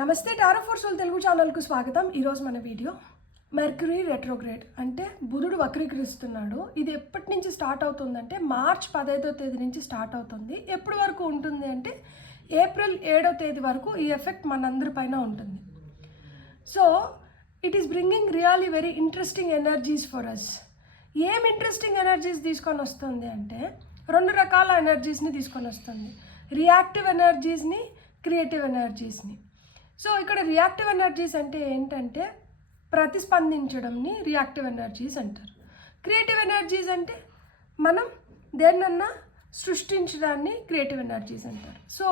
నమస్తే tarot for soul Telugu ఛానల్కు స్వాగతం. ఈరోజు మన వీడియో మెర్క్యూరీ రెట్రోగ్రేడ్ అంటే బుధుడు వక్రీకరిస్తున్నాడు. ఇది ఎప్పటి నుంచి స్టార్ట్ అవుతుందంటే మార్చ్ 15వ తేదీ నుంచి స్టార్ట్ అవుతుంది. ఎప్పటి వరకు ఉంటుంది అంటే ఏప్రిల్ 7వ తేదీ వరకు ఈ ఎఫెక్ట్ మనందరి పైన ఉంటుంది. So it is bringing really very interesting energies for us. ఏం ఇంట్రెస్టింగ్ ఎనర్జీస్ తీసుకొని వస్తుంది అంటే రెండు రకాల ఎనర్జీస్ని తీసుకొని వస్తుంది. రియాక్టివ్ ఎనర్జీస్ని, క్రియేటివ్ ఎనర్జీస్ని. సో ఇక్కడ రియాక్టివ్ ఎనర్జీస్ అంటే ఏంటంటే ప్రతిస్పందించడంని రియాక్టివ్ ఎనర్జీస్ అంటారు. క్రియేటివ్ ఎనర్జీస్ అంటే మనం దేన్నన్నా సృష్టించడాన్ని క్రియేటివ్ ఎనర్జీస్ అంటారు. So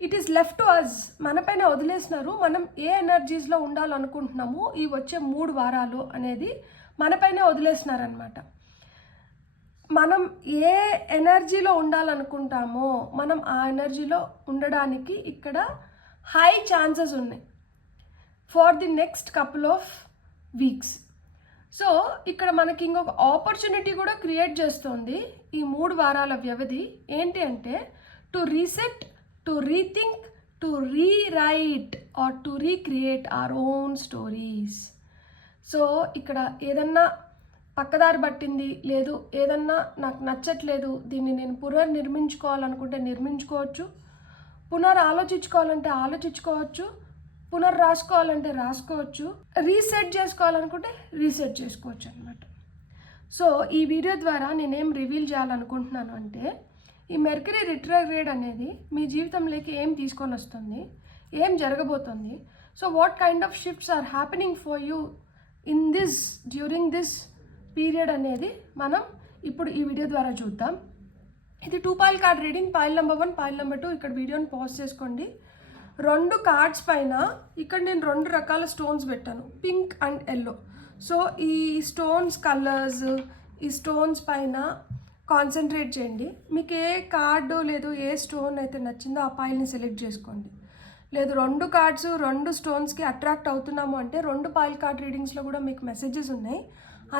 it is left to us, మన పైన వదిలేసినారు. మనం ఏ ఎనర్జీస్లో ఉండాలనుకుంటున్నామో ఈ వచ్చే 3 వారాలు అనేది మన పైన వదిలేసినారనమాట. మనం ఏ ఎనర్జీలో ఉండాలనుకుంటామో మనం ఆ ఎనర్జీలో ఉండడానికి ఇక్కడ హై ఛాన్సెస్ ఉన్నాయి for the next couple of weeks. So ఇక్కడ మనకి ఇంకొక ఆపర్చునిటీ కూడా క్రియేట్ చేస్తుంది ఈ 3 వారాల వ్యవధి. ఏంటి అంటే to reset, to rethink, to rewrite or to recreate our own stories. So ఇక్కడ ఏదన్నా పక్కదారి పట్టింది లేదు, ఏదన్నా నాకు నచ్చట్లేదు, దీన్ని నేను పునర్నిర్మించుకోవాలనుకుంటే నిర్మించుకోవచ్చు, ఆలోచించుకోవాలంటే ఆలోచించుకోవచ్చు, రాసుకోవాలంటే రాసుకోవచ్చు, రీసెట్ చేసుకోవాలనుకుంటే రీసెట్ చేసుకోవచ్చు అనమాట. సో ఈ వీడియో ద్వారా నేనేం రివీల్ చేయాలనుకుంటున్నాను అంటే ఈ మెర్క్యూరీ రిట్రోగ్రేడ్ అనేది మీ జీవితంలోకి ఏం తీసుకొని వస్తుంది, ఏం జరగబోతుంది. So what kind of shifts are happening for you in this during this period అనేది మనం ఇప్పుడు ఈ వీడియో ద్వారా చూద్దాం. ఇది 2 pile card reading. Pile number 1, pile number 2. ఇక్కడ వీడియోని పాజ్ చేసుకోండి. 2 కార్డ్స్ పైన ఇక్కడ నేను 2 రకాల స్టోన్స్ పెట్టాను, పింక్ అండ్ ఎల్లో. సో ఈ స్టోన్స్ కలర్స్, ఈ స్టోన్స్ పైన కాన్సన్ట్రేట్ చేయండి. మీకు ఏ కార్డు లేదు ఏ స్టోన్ అయితే నచ్చిందో ఆ పాయిల్ని సెలెక్ట్ చేసుకోండి. లేదు 2 కార్డ్స్ 2 స్టోన్స్కి అట్రాక్ట్ అవుతున్నాము అంటే 2 పాయిల్ కార్డ్ రీడింగ్స్లో కూడా మీకు మెసేజెస్ ఉన్నాయి.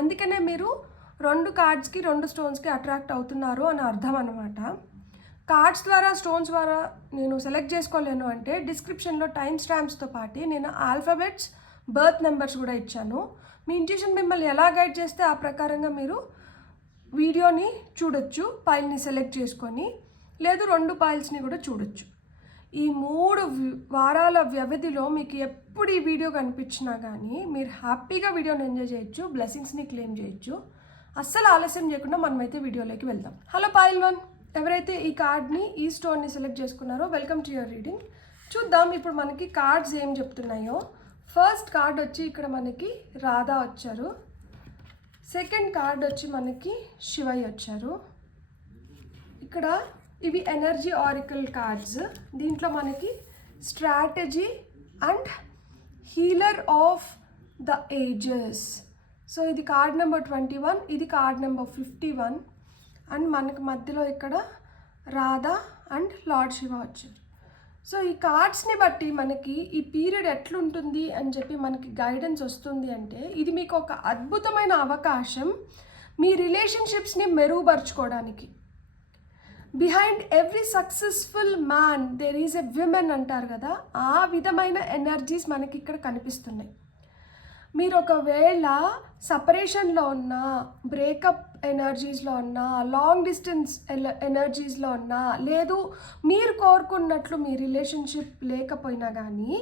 అందుకనే మీరు 2 కార్డ్స్కి 2 స్టోన్స్కి అట్రాక్ట్ అవుతున్నారు అని అర్థం అనమాట. కార్డ్స్ ద్వారా స్టోన్స్ ద్వారా నేను సెలెక్ట్ చేసుకోలేను అంటే డిస్క్రిప్షన్లో టైం స్టాంప్స్తో పాటు నేను ఆల్ఫాబెట్స్, బర్త్ నెంబర్స్ కూడా ఇచ్చాను. మీ ఇంట్యూషన్ మిమ్మల్ని ఎలా గైడ్ చేస్తే ఆ ప్రకారంగా మీరు వీడియోని చూడొచ్చు, పాయిల్ని సెలెక్ట్ చేసుకొని. లేదు 2 పాయిల్స్ని కూడా చూడొచ్చు. ఈ 3 వారాల వ్యవధిలో మీకు ఎప్పుడు ఈ వీడియో కనిపించినా కానీ మీరు హ్యాపీగా వీడియోని ఎంజాయ్ చేయొచ్చు, బ్లెస్సింగ్స్ని క్లెయిమ్ చేయొచ్చు. అస్సలు ఆలస్యం చేయకుండా మనమైతే వీడియోలోకి వెళ్దాం. హలో పాయిల్ 1, ఎవరైతే ఈ కార్డ్ని, ఈ స్టోన్ని సెలెక్ట్ చేసుకున్నారో వెల్కమ్ టు యువర్ రీడింగ్. చూద్దాం ఇప్పుడు మనకి కార్డ్స్ ఏం చెప్తున్నాయో. ఫస్ట్ కార్డ్ వచ్చి ఇక్కడ మనకి రాధా వచ్చారు. సెకండ్ కార్డ్ వచ్చి మనకి శివయ్య వచ్చారు. ఇక్కడ ఇవి ఎనర్జీ ఆరికల్ కార్డ్స్. దీంట్లో మనకి strategy and healer of the ages. So ఇది కార్డ్ నెంబర్ 21, ఇది కార్డ్ నెంబర్ 51. అండ్ మనకి మధ్యలో ఇక్కడ రాధా అండ్ లార్డ్ శివ వచ్చారు. సో ఈ కార్డ్స్ని బట్టి మనకి ఈ పీరియడ్ ఎట్లుంటుంది అని చెప్పి మనకి గైడెన్స్ వస్తుంది అంటే ఇది మీకు ఒక అద్భుతమైన అవకాశం మీ రిలేషన్షిప్స్ని మెరుగుపరుచుకోవడానికి. Behind every successful man there is a women అంటారు కదా, ఆ విధమైన ఎనర్జీస్ మనకి ఇక్కడ కనిపిస్తున్నాయి. మీరు ఒకవేళ సపరేషన్లో ఉన్నా, బ్రేకప్ ఎనర్జీస్లో ఉన్నా, లాంగ్ డిస్టెన్స్ ఎనర్జీస్లో ఉన్నా, లేదు మీరు కోరుకున్నట్లు మీ రిలేషన్షిప్ లేకపోయినా కానీ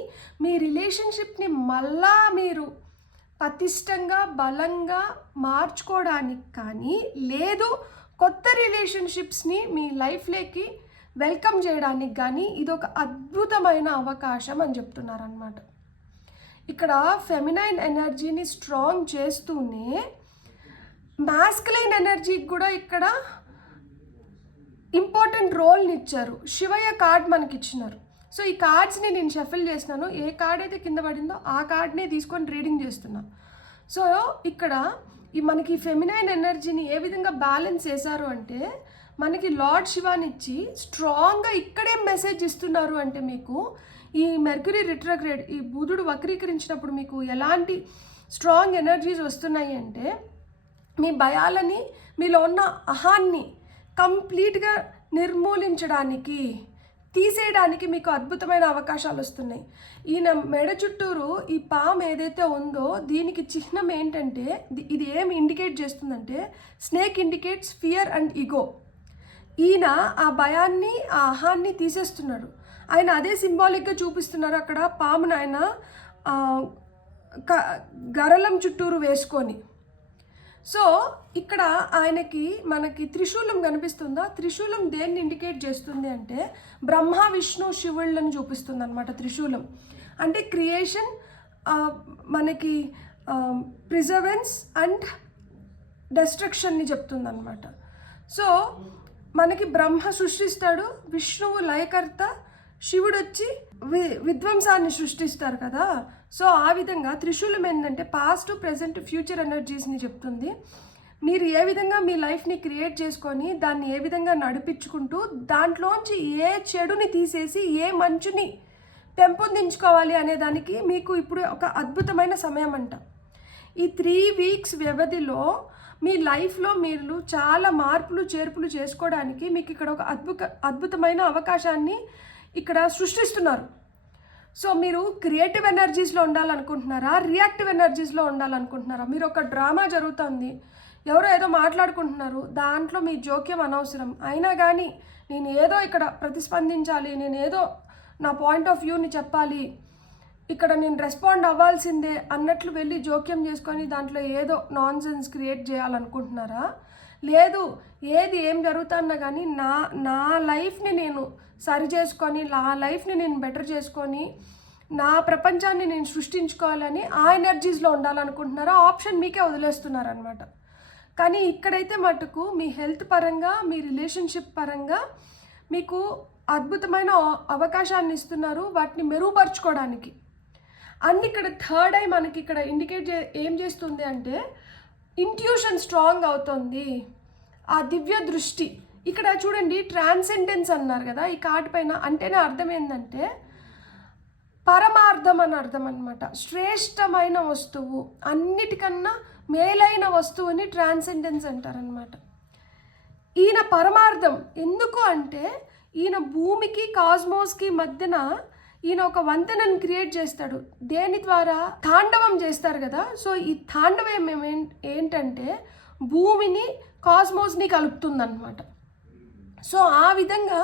మీ రిలేషన్షిప్ని మళ్ళా మీరు పటిష్టంగా బలంగా మార్చుకోవడానికి కానీ, లేదు కొత్త రిలేషన్షిప్స్ని మీ లైఫ్లోకి వెల్కమ్ చేయడానికి కానీ ఇది ఒక అద్భుతమైన అవకాశం అని చెప్తున్నారనమాట. ఇక్కడ ఫెమినైన్ ఎనర్జీని స్ట్రాంగ్ చేస్తూనే మాస్కులైన్ ఎనర్జీకి కూడా ఇక్కడ ఇంపార్టెంట్ రోల్ని ఇచ్చారు. శివయ్య కార్డ్ మనకి ఇచ్చినారు. సో ఈ కార్డ్స్ని నేను షఫిల్ చేసినాను. ఏ కార్డ్ అయితే కింద పడిందో ఆ కార్డ్నే తీసుకొని రీడింగ్ చేస్తున్నాను. సో ఇక్కడ మనకి ఫెమినైన్ ఎనర్జీని ఏ విధంగా బ్యాలెన్స్ చేశారు అంటే మనకి లార్డ్ శివానిచ్చి స్ట్రాంగ్గా ఇక్కడే మెసేజ్ ఇస్తున్నారు అంటే మీకు ఈ మెర్క్యూరీ రిట్రోగ్రేడ్, ఈ బుధుడు వక్రీకరించినప్పుడు మీకు ఎలాంటి స్ట్రాంగ్ ఎనర్జీస్ వస్తున్నాయి అంటే మీ భయాలని, మీలో ఉన్న అహాన్ని కంప్లీట్గా నిర్మూలించడానికి, తీసేయడానికి మీకు అద్భుతమైన అవకాశాలు వస్తున్నాయి. ఈయన మెడ చుట్టూరు ఈ పాము ఏదైతే ఉందో దీనికి చిహ్నం ఏంటంటే, ఇది ఏమి ఇండికేట్ చేస్తుందంటే, snake indicates fear and ego. ఈయన ఆ భయాన్ని, ఆ అహాన్ని తీసేస్తున్నాడు. ఆయన అదే సింబాలిక్గా చూపిస్తున్నారు అక్కడ పామును ఆయన గరళం చుట్టూరు వేసుకొని. సో ఇక్కడ ఆయనకి మనకి త్రిశూలం కనిపిస్తుందా? త్రిశూలం దేన్ని ఇండికేట్ చేస్తుంది అంటే బ్రహ్మ విష్ణు శివుళ్ళని చూపిస్తుంది అనమాట. త్రిశూలం అంటే క్రియేషన్, మనకి ప్రిజర్వెన్స్ అండ్ డెస్ట్రక్షన్ని చెప్తుంది అనమాట. సో మనకి బ్రహ్మ సృష్టిస్తాడు, విష్ణువు లయకర్త, శివుడు వచ్చి విధ్వంసాన్ని సృష్టిస్తారు కదా. సో ఆ విధంగా త్రిశూలం ఏంటంటే పాస్ట్, ప్రెజెంట్, ఫ్యూచర్ ఎనర్జీస్ని చెప్తుంది. మీరు ఏ విధంగా మీ లైఫ్ని క్రియేట్ చేసుకొని దాన్ని ఏ విధంగా నడిపించుకుంటూ దాంట్లోంచి ఏ చెడుని తీసేసి ఏ మంచుని పెంపొందించుకోవాలి అనే దానికి మీకు ఇప్పుడు ఒక అద్భుతమైన సమయం అంట. ఈ 3 వీక్స్ వ్యవధిలో మీ లైఫ్లో మీరు చాలా మార్పులు చేర్పులు చేసుకోవడానికి మీకు ఇక్కడ ఒక అద్భుతమైన అవకాశాన్ని ఇక్కడ సృష్టిస్తున్నారు. సో మీరు క్రియేటివ్ ఎనర్జీస్లో ఉండాలనుకుంటున్నారా, రియాక్టివ్ ఎనర్జీస్లో ఉండాలనుకుంటున్నారా? మీరు ఒక డ్రామా జరుగుతుంది, ఎవరో ఏదో మాట్లాడుకుంటున్నారు, దాంట్లో మీ జోక్యం అనవసరం. అయినా కానీ నేను ఏదో ఇక్కడ ప్రతిస్పందించాలి, నేను ఏదో నా పాయింట్ ఆఫ్ వ్యూని చెప్పాలి, ఇక్కడ నేను రెస్పాండ్ అవ్వాల్సిందే అన్నట్లు వెళ్ళి జోక్యం చేసుకొని దాంట్లో ఏదో నాన్సెన్స్ క్రియేట్ చేయాలనుకుంటున్నారా? లేదు, ఏం జరుగుతున్నా కానీ నా లైఫ్ని నేను సరి చేసుకొని, నా లైఫ్ని నేను బెటర్ చేసుకొని, నా ప్రపంచాన్ని నేను సృష్టించుకోవాలని ఆ ఎనర్జీస్లో ఉండాలనుకుంటున్నారా? ఆప్షన్ మీకే వదిలేస్తున్నారనమాట. కానీ ఇక్కడైతే మటుకు మీ హెల్త్ పరంగా, మీ రిలేషన్షిప్ పరంగా మీకు అద్భుతమైన అవకాశాన్ని ఇస్తున్నారు వాటిని మెరుగుపరుచుకోవడానికి. అండ్ ఇక్కడ థర్డ్ ఐ మనకి ఇక్కడ ఇండికేట్ ఏం చేస్తుంది అంటే ఇంట్యూషన్ స్ట్రాంగ్ అవుతుంది, ఆ దివ్య దృష్టి. ఇక్కడ చూడండి, ట్రాన్సెండెన్స్ అన్నారు కదా ఈ కార్డు పైన. అంటేనే అర్థం ఏంటంటే పరమార్థం అని అర్థం అనమాట. శ్రేష్టమైన వస్తువు, అన్నిటికన్నా మేలైన వస్తువుని ట్రాన్సెండెన్స్ అంటారనమాట. ఈయన పరమార్థం ఎందుకు అంటే ఈయన భూమికి కాస్మోస్కి మధ్యన ఈయన ఒక వంతెనను క్రియేట్ చేస్తాడు. దేని ద్వారా? తాండవం చేస్తారు కదా. సో ఈ తాండవం ఏంటంటే భూమిని కాస్మోస్ని కలుపుతుందన్నమాట. సో ఆ విధంగా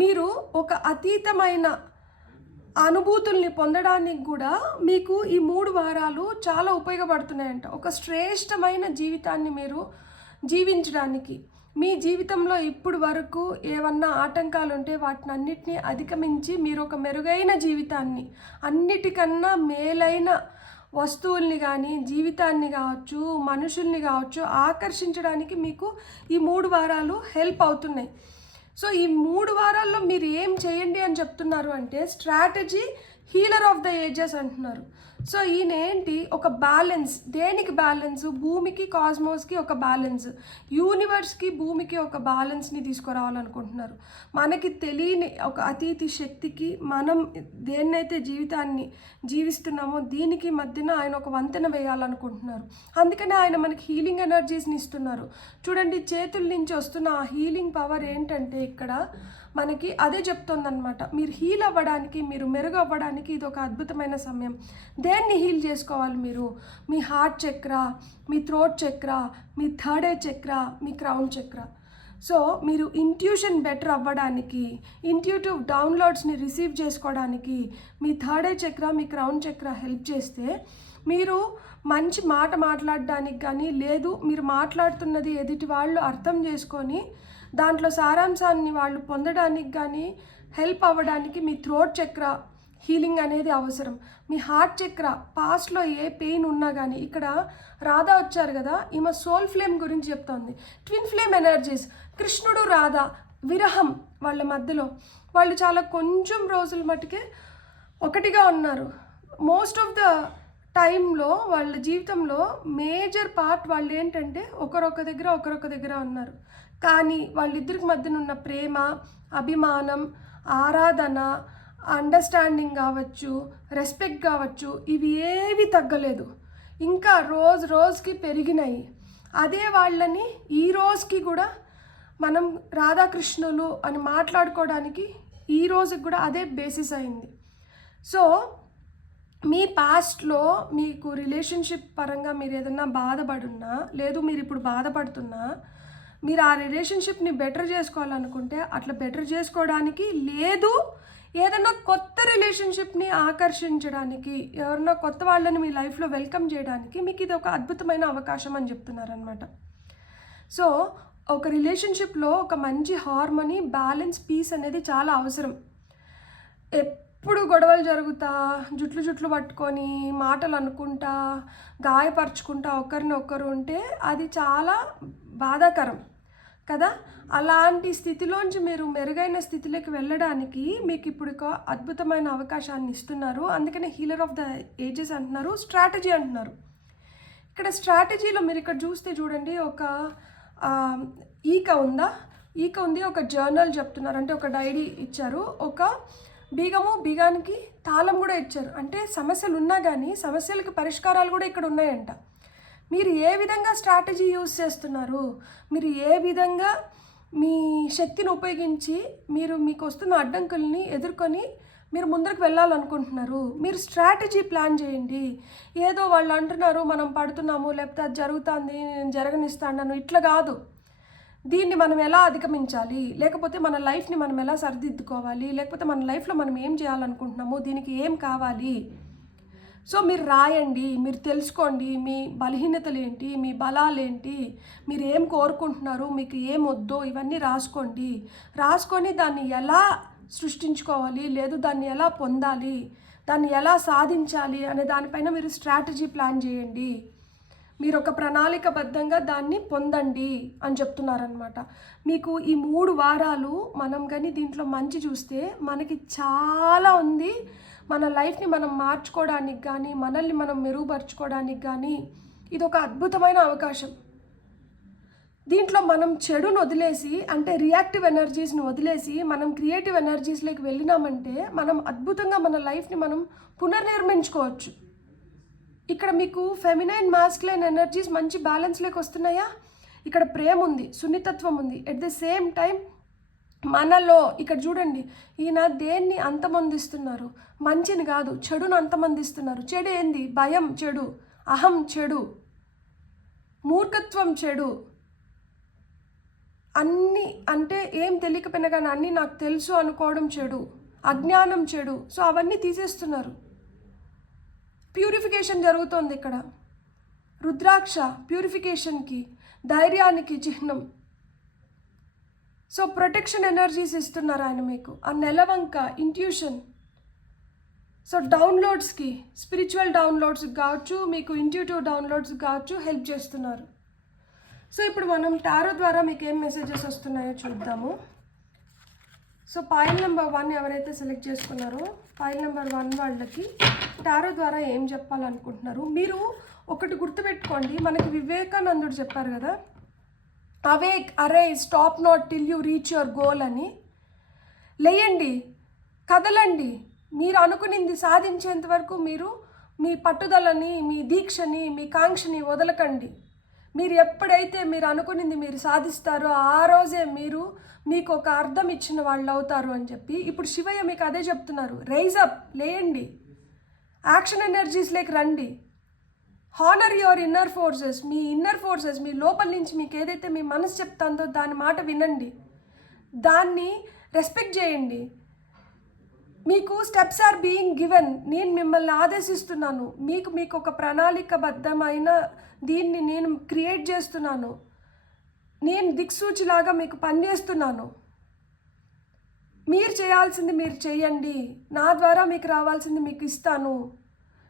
మీరు ఒక అతీతమైన అనుభూతుల్ని పొందడానికి కూడా మీకు ఈ 3 వారాలు చాలా ఉపయోగపడుతున్నాయంట. ఒక శ్రేష్టమైన జీవితాన్ని మీరు జీవించడానికి, మీ జీవితంలో ఇప్పుడు వరకు ఏమన్నా ఆటంకాలు ఉంటే వాటిని అన్నిటినీ అధిగమించి మీరు ఒక మెరుగైన జీవితాన్ని, అన్నిటికన్నా మేలైన వస్తువుల్ని కానీ, జీవితాన్ని కావచ్చు, మనుషుల్ని కావచ్చు ఆకర్షించడానికి మీకు ఈ 3 వారాలు హెల్ప్ అవుతున్నాయి. సో ఈ 3 వారాల్లో మీరు ఏం చేయండి అని చెప్తున్నారు అంటే strategy healer of the ages అంటున్నారు. సో ఈయన ఏంటి, ఒక బ్యాలెన్స్. దేనికి బ్యాలెన్స్? భూమికి కాస్మోస్కి ఒక బ్యాలెన్స్, యూనివర్స్కి భూమికి ఒక బ్యాలెన్స్ని తీసుకురావాలనుకుంటున్నారు. మనకి తెలియని ఒక అతీతి శక్తికి, మనం దేన్నైతే జీవితాన్ని జీవిస్తున్నామో దీనికి మధ్యన ఆయన ఒక వంతెన వేయాలనుకుంటున్నారు. అందుకనే ఆయన మనకి హీలింగ్ ఎనర్జీస్ని ఇస్తున్నారు. చూడండి, చేతుల నుంచి వస్తున్న ఆ హీలింగ్ పవర్ ఏంటంటే ఇక్కడ మనకి అదే చెప్తుందన్నమాట. మీరు హీల్ అవ్వడానికి, మీరు మెరుగు అవ్వడానికి ఇది ఒక అద్భుతమైన సమయం. దేన్ని హీల్ చేసుకోవాలి మీరు? మీ హార్ట్ చక్ర, మీ థ్రోట్ చక్ర, మీ థర్డ్ ఐ చక్ర, మీ క్రౌన్ చక్ర. సో మీరు ఇంట్యూషన్ బెటర్ అవ్వడానికి, ఇంట్యూటివ్ డౌన్లోడ్స్ని రిసీవ్ చేసుకోవడానికి మీ థర్డ్ ఐ చక్ర, మీ క్రౌన్ చక్ర హెల్ప్ చేస్తే మీరు మంచి మాట మాట్లాడడానికి కానీ, లేదు మీరు మాట్లాడుతున్నది ఎదుటి వాళ్ళు అర్థం చేసుకొని దాంట్లో సారాంశాన్ని వాళ్ళు పొందడానికి కానీ హెల్ప్ అవ్వడానికి మీ థ్రోట్ చక్ర హీలింగ్ అనేది అవసరం. మీ హార్ట్ చక్ర, పాస్ట్లో ఏ పెయిన్ ఉన్నా కానీ, ఇక్కడ రాధా వచ్చారు కదా, ఈమె సోల్ ఫ్లేమ్ గురించి చెప్తోంది. ట్విన్ ఫ్లేమ్ ఎనర్జీస్, కృష్ణుడు రాధ విరహం వాళ్ళ మధ్యలో, వాళ్ళు చాలా కొంచెం రోజుల మట్టుకే ఒకటిగా ఉన్నారు. మోస్ట్ ఆఫ్ ద టైంలో వాళ్ళ జీవితంలో మేజర్ పార్ట్ వాళ్ళు ఏంటంటే ఒకరొక దగ్గర ఉన్నారు. కానీ వాళ్ళిద్దరికి మధ్యన ఉన్న ప్రేమ, అభిమానం, ఆరాధన, అండర్స్టాండింగ్ కావచ్చు, రెస్పెక్ట్ కావచ్చు, ఇవి ఏవి తగ్గలేదు, ఇంకా రోజుకి పెరిగినాయి. అదే వాళ్ళని ఈ రోజుకి కూడా మనం రాధాకృష్ణులు అని మాట్లాడుకోవడానికి ఈ రోజుకి కూడా అదే బేసిస్ అయింది. సో మీ పాస్ట్లో మీకు రిలేషన్షిప్ పరంగా మీరు ఏదన్నా బాధపడున్నా, లేదు మీరు ఇప్పుడు బాధపడుతున్నా, మీరు ఆ రిలేషన్షిప్ని బెటర్ చేసుకోవాలనుకుంటే అట్లా బెటర్ చేసుకోవడానికి, లేదు ఏదన్నా కొత్త రిలేషన్షిప్ని ఆకర్షించడానికి, ఎవరన్నా కొత్త వాళ్ళని మీ లైఫ్లో వెల్కమ్ చేయడానికి మీకు ఇది ఒక అద్భుతమైన అవకాశం అని చెప్తున్నారనమాట. సో ఒక రిలేషన్షిప్లో ఒక మంచి హార్మోనీ, బ్యాలెన్స్, పీస్ అనేది చాలా అవసరం. ఎప్పుడు గొడవలు జరుగుతా, జుట్లు పట్టుకొని మాటలు అనుకుంటా, గాయపరుచుకుంటా ఒకరిని ఒకరు ఉంటే అది చాలా బాధాకరం కదా. అలాంటి స్థితిలోంచి మీరు మెరుగైన స్థితిలోకి వెళ్ళడానికి మీకు ఇప్పుడు ఒక అద్భుతమైన అవకాశాన్ని ఇస్తున్నారు. అందుకనే హీలర్ ఆఫ్ ద ఏజెస్ అంటున్నారు, స్ట్రాటజీ అంటున్నారు. ఇక్కడ స్ట్రాటజీలో మీరు ఇక్కడ చూస్తే చూడండి, ఒక ఈక ఉంది, ఒక జర్నల్ చెప్తున్నారు, అంటే ఒక డైరీ ఇచ్చారు, ఒక బీగానికి తాళం కూడా ఇచ్చారు. అంటే సమస్యలు ఉన్నా కానీ సమస్యలకు పరిష్కారాలు కూడా ఇక్కడ ఉన్నాయంట. మీరు ఏ విధంగా స్ట్రాటజీ యూజ్ చేస్తున్నారు, మీరు ఏ విధంగా మీ శక్తిని ఉపయోగించి మీకు వస్తున్న అడ్డంకుల్ని ఎదుర్కొని మీరు ముందరకు వెళ్ళాలనుకుంటున్నారు, మీరు స్ట్రాటజీ ప్లాన్ చేయండి. ఏదో వాళ్ళు అంటున్నారు మనం పడుతున్నాము, లేకపోతే అది జరుగుతుంది నేను జరగనిస్తాను, ఇట్లా కాదు. దీన్ని మనం ఎలా అధిగమించాలి, లేకపోతే మన లైఫ్ని మనం ఎలా సరిదిద్దుకోవాలి, లేకపోతే మన లైఫ్లో మనం ఏం చేయాలనుకుంటున్నాము, దీనికి ఏం కావాలి. సో మీరు రాయండి, మీరు తెలుసుకోండి మీ బలహీనతలు ఏంటి, మీ బలాలు ఏంటి, మీరు ఏం కోరుకుంటున్నారు, మీకు ఏం వద్దో ఇవన్నీ రాసుకొని దాన్ని ఎలా సృష్టించుకోవాలి, లేదు దాన్ని ఎలా పొందాలి, దాన్ని ఎలా సాధించాలి అనే దానిపైన మీరు స్ట్రాటజీ ప్లాన్ చేయండి. మీరు ఒక ప్రణాళికబద్ధంగా దాన్ని పొందండి అని చెప్తున్నారనమాట. మీకు ఈ 3 వారాలు మనం కానీ దీంట్లో మంచి చూస్తే మనకి చాలా ఉంది. మన లైఫ్ని మనం మార్చుకోవడానికి కానీ, మనల్ని మనం మెరుగుపరుచుకోవడానికి కానీ ఇది ఒక అద్భుతమైన అవకాశం. దీంట్లో మనం చెడును వదిలేసి, అంటే రియాక్టివ్ ఎనర్జీస్ని వదిలేసి మనం క్రియేటివ్ ఎనర్జీస్లోకి వెళ్ళినామంటే మనం అద్భుతంగా మన లైఫ్ని మనం పునర్నిర్మించుకోవచ్చు. ఇక్కడ మీకు ఫెమినైన్, మాస్కులైన్ ఎనర్జీస్ మంచి బ్యాలెన్స్లోకి వస్తున్నాయా. ఇక్కడ ప్రేమ ఉంది, సున్నితత్వం ఉంది, ఎట్ ద సేమ్ టైం మనలో ఇక్కడ చూడండి, ఈయన దేన్ని అంతమొందిస్తున్నారు, మంచిని కాదు చెడును అంతమొందిస్తున్నారు. చెడు ఏంది, భయం చెడు, అహం చెడు, మూర్ఖత్వం చెడు, అన్నీ అంటే ఏం తెలియకపోయినా కానీ అన్నీ నాకు తెలుసు అనుకోవడం చెడు, అజ్ఞానం చెడు. సో అవన్నీ తీసేస్తున్నారు. ప్యూరిఫికేషన్ జరుగుతోంది ఇక్కడ. రుద్రాక్ష ప్యూరిఫికేషన్కి, ధైర్యానికి చిహ్నం. సో ప్రొటెక్షన్ ఎనర్జీస్ ఇస్తున్నారు ఆయన మీకు. ఆ నెలవంక ఇంట్యూషన్. సో డౌన్లోడ్స్కి, స్పిరిచువల్ డౌన్లోడ్స్ కావచ్చు, మీకు ఇంట్యూటివ్ డౌన్లోడ్స్ కావచ్చు, హెల్ప్ చేస్తున్నారు. సో ఇప్పుడు మనం టారో ద్వారా మీకు ఏం మెసేజెస్ వస్తున్నాయో చూద్దాము. సో పైల్ నెంబర్ 1 ఎవరైతే సెలెక్ట్ చేసుకున్నారో, పైల్ నెంబర్ 1 వాళ్ళకి టారో ద్వారా ఏం చెప్పాలనుకుంటున్నారు. మీరు ఒకటి గుర్తుపెట్టుకోండి, మనకి వివేకానందుడు చెప్పారు కదా, awake, arise, stop not till you reach your goal అని. లేయండి, కదలండి, మీరు అనుకునింది సాధించేంత వరకు మీరు మీ పట్టుదలని, మీ దీక్షని, మీ కాంక్షని వదలకండి. మీరు ఎప్పుడైతే మీరు అనుకునింది మీరు సాధిస్తారో ఆ రోజే మీకు ఒక అర్థం ఇచ్చిన వాళ్ళు అవుతారు అని చెప్పి ఇప్పుడు శివయ్య మీకు అదే చెప్తున్నారు. రైజ్ అప్, లేయండి, యాక్షన్ ఎనర్జీస్లోకి రండి. హానర్ యువర్ ఇన్నర్ ఫోర్సెస్, మీ ఇన్నర్ ఫోర్సెస్, మీ లోపల నుంచి మీకు ఏదైతే మీ మనసు చెప్తాందో దాని మాట వినండి, దాన్ని రెస్పెక్ట్ చేయండి. మీకు స్టెప్స్ ఆర్ బీయింగ్ గివెన్, నేను మిమ్మల్ని ఆదేశిస్తున్నాను, మీకు ఒక ప్రణాళికబద్ధమైన దీన్ని నేను క్రియేట్ చేస్తున్నాను, నేను దిక్సూచిలాగా మీకు పనిచేస్తున్నాను. మీరు చేయాల్సింది మీరు చేయండి, నా ద్వారా మీకు రావాల్సింది మీకు ఇస్తాను.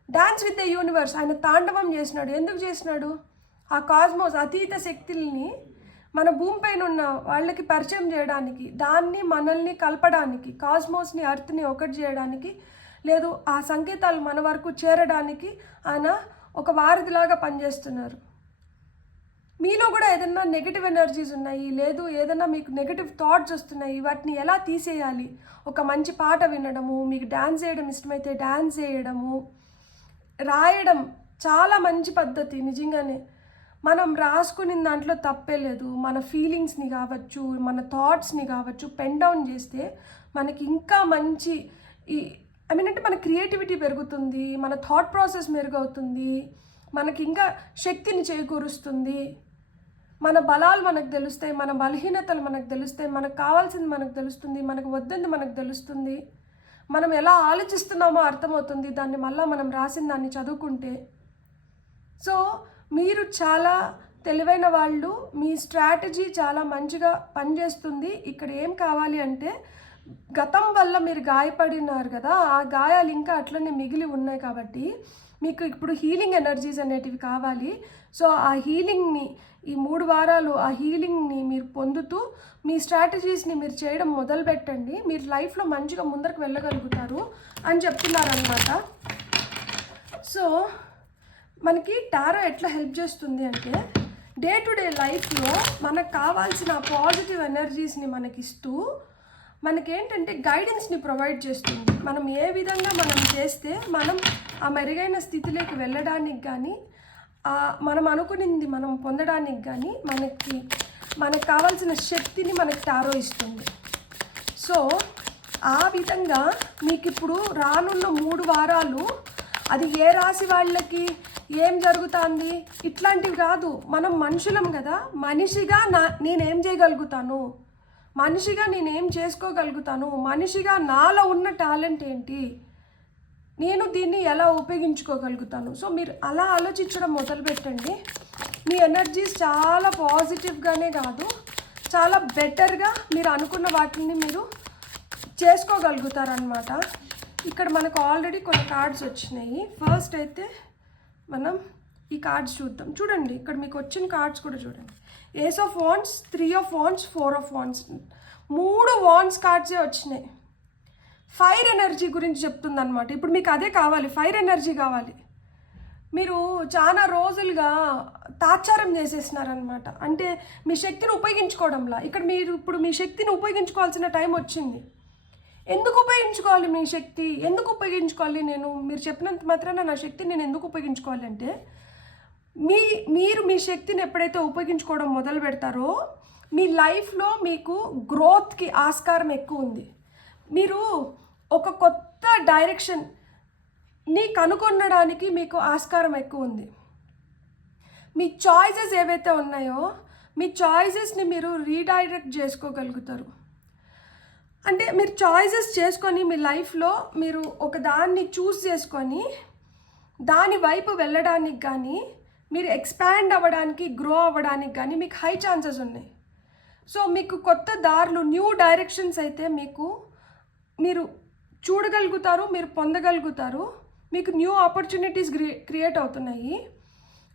డాన్స్ విత్ ద యూనివర్స్, ఆయన తాండవం చేసినాడు. ఎందుకు చేసినాడు? ఆ కాస్మోస్ అతీత శక్తుల్ని మన భూమిపైన ఉన్న వాళ్ళకి పరిచయం చేయడానికి, దాన్ని మనల్ని కలపడానికి, కాస్మోస్ని, అర్త్ని ఒకటి చేయడానికి, లేదు ఆ సంకేతాలు మన వరకు చేరడానికి ఆయన ఒక వారధిలాగా పనిచేస్తున్నారు. మీలో కూడా ఏదైనా నెగిటివ్ ఎనర్జీస్ ఉన్నాయి, లేదు ఏదైనా మీకు నెగిటివ్ థాట్స్ వస్తున్నాయి, వాటిని ఎలా తీసేయాలి? ఒక మంచి పాట వినడము, మీకు డ్యాన్స్ చేయడం ఇష్టమైతే డ్యాన్స్ చేయడము, రాయడం చాలా మంచి పద్ధతి. నిజంగానే మనం రాసుకుని దాంట్లో తప్పే లేదు. మన ఫీలింగ్స్ని కావచ్చు, మన థాట్స్ని కావచ్చు పెన్ డౌన్ చేస్తే మనకి ఇంకా మంచి అంటే మన క్రియేటివిటీ పెరుగుతుంది, మన థాట్ ప్రాసెస్ మెరుగవుతుంది, మనకి ఇంకా శక్తిని చేకూరుస్తుంది, మన బలాలు మనకు తెలుస్తాయి, మన బలహీనతలు మనకు తెలుస్తాయి, మనకు కావాల్సింది మనకు తెలుస్తుంది, మనకు వద్దంది మనకు తెలుస్తుంది, మనం ఎలా ఆలోచిస్తున్నామో అర్థమవుతుంది దాన్ని మళ్ళీ మనం రాసిన దాన్ని చదువుకుంటే. సో మీరు చాలా తెలివైన వాళ్ళు, మీ స్ట్రాటజీ చాలా మంచిగా పనిచేస్తుంది. ఇక్కడ ఏం కావాలి అంటే, గతం వల్ల మీరు గాయపడినారు కదా, ఆ గాయాలు ఇంకా అట్లనే మిగిలి ఉన్నాయి కాబట్టి మీకు ఇప్పుడు హీలింగ్ ఎనర్జీస్ అనేటివి కావాలి. సో ఆ హీలింగ్ని ఈ 3 వారాలు ఆ హీలింగ్ని మీరు పొందుతూ మీ స్ట్రాటజీస్ని మీరు చేయడం మొదలు పెట్టండి. మీరు లైఫ్లో మంచిగా ముందరకు వెళ్ళగలుగుతారు అని చెప్తున్నారనమాట. సో మనకి టారో ఎట్లా హెల్ప్ చేస్తుంది అంటే, డే టు డే లైఫ్లో మనకు కావాల్సిన పాజిటివ్ ఎనర్జీస్ని మనకిస్తూ మనకేంటంటే గైడెన్స్ని ప్రొవైడ్ చేస్తుంది. మనం ఏ విధంగా మనం చేస్తే మనం ఆ మెరుగైన స్థితిలోకి వెళ్ళడానికి కానీ, మనం అనుకునింది మనం పొందడానికి కానీ మనకు కావాల్సిన శక్తిని మనకు టారో ఇస్తుంది. సో ఆ విధంగా మీకు ఇప్పుడు రానున్న 3 వారాలు అది ఏ రాశి వాళ్ళకి ఏం జరుగుతుంది ఇట్లాంటివి కాదు. మనం మనుషులం కదా, మనిషిగా నేనేం చేయగలుగుతాను, మనిషిగా నేనేం చేసుకోగలుగుతాను, మనిషిగా నాలో ఉన్న టాలెంట్ ఏంటి, నేను దీన్ని ఎలా ఉపయోగించుకోగలుగుతాను. సో మీరు అలా ఆలోచించడం మొదలుపెట్టండి. మీ ఎనర్జీస్ చాలా పాజిటివ్గానే కాదు, చాలా బెటర్గా మీరు అనుకున్న వాటిని మీరు చేసుకోగలుగుతారనమాట. ఇక్కడ మనకు ఆల్రెడీ కొన్ని కార్డ్స్ వచ్చినాయి. ఫస్ట్ అయితే మనం ఈ కార్డ్స్ చూద్దాం. చూడండి, ఇక్కడ మీకు వచ్చిన కార్డ్స్ కూడా చూడండి. Ace of wands, 3 of wands, 4 of wands, 3 wands కార్డ్సే వచ్చినాయి. ఫైర్ ఎనర్జీ గురించి చెప్తుందన్నమాట. ఇప్పుడు మీకు అదే కావాలి, ఫైర్ ఎనర్జీ కావాలి. మీరు చాలా రోజులుగా తాత్సారం చేసేసినారనమాట. అంటే మీ శక్తిని ఉపయోగించుకోవడంలా. ఇక్కడ మీరు ఇప్పుడు మీ శక్తిని ఉపయోగించుకోవాల్సిన టైం వచ్చింది. ఎందుకు ఉపయోగించుకోవాలి మీ శక్తి, ఎందుకు ఉపయోగించుకోవాలి మీరు చెప్పినంత మాత్రాన నా శక్తిని నేను ఎందుకు ఉపయోగించుకోవాలి అంటే, మీరు మీ శక్తిని ఎప్పుడైతే ఉపయోగించుకోవడం మొదలు పెడతారో మీ లైఫ్లో మీకు గ్రోత్కి ఆస్కారం ఎక్కువ ఉంది. మీరు ఒక కొత్త డైరెక్షన్ని కనుగొనడానికి మీకు ఆస్కారం ఎక్కువ ఉంది. మీ చాయిసెస్ ఏవైతే ఉన్నాయో మీ చాయిసెస్ని మీరు రీడైరెక్ట్ చేసుకోగలుగుతారు. అంటే మీరు చాయిసెస్ చేసుకొని మీ లైఫ్లో మీరు ఒక దాన్ని చూస్ చేసుకొని దాని వైపు వెళ్ళడానికి కానీ, మీరు ఎక్స్పాండ్ అవ్వడానికి, గ్రో అవ్వడానికి కానీ మీకు హై ఛాన్సెస్ ఉన్నాయి. సో మీకు కొత్త దారులు, న్యూ డైరెక్షన్స్ అయితే మీరు చూడగలుగుతారు, మీరు పొందగలుగుతారు. మీకు న్యూ ఆపర్చునిటీస్ క్రియేట్ అవుతున్నాయి.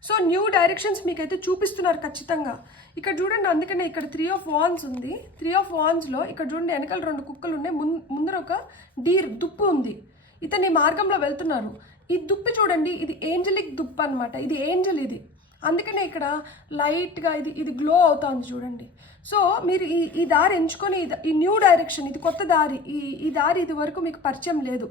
సో న్యూ డైరెక్షన్స్ మీకైతే చూపిస్తున్నారు ఖచ్చితంగా. ఇక్కడ చూడండి, అందుకనే ఇక్కడ 3 ఆఫ్ వాండ్స్ ఉంది. 3 ఆఫ్ వాండ్స్లో ఇక్కడ చూడండి, వెనకాల 2 కుక్కలు ఉన్నాయి, ముందర ఒక దుప్పు ఉంది. ఇతని మార్గంలో వెళ్తున్నారు. ఈ దుప్పి చూడండి, ఇది ఏంజలిక్ దుప్పు అనమాట. ఇది ఏంజల్, ఇది అందుకనే ఇక్కడ లైట్గా ఇది గ్లో అవుతుంది చూడండి. సో మీరు ఈ దారి ఎంచుకొని ఈ న్యూ డైరెక్షన్, ఇది కొత్త దారి, ఈ దారి ఇది వరకు మీకు పరిచయం లేదు.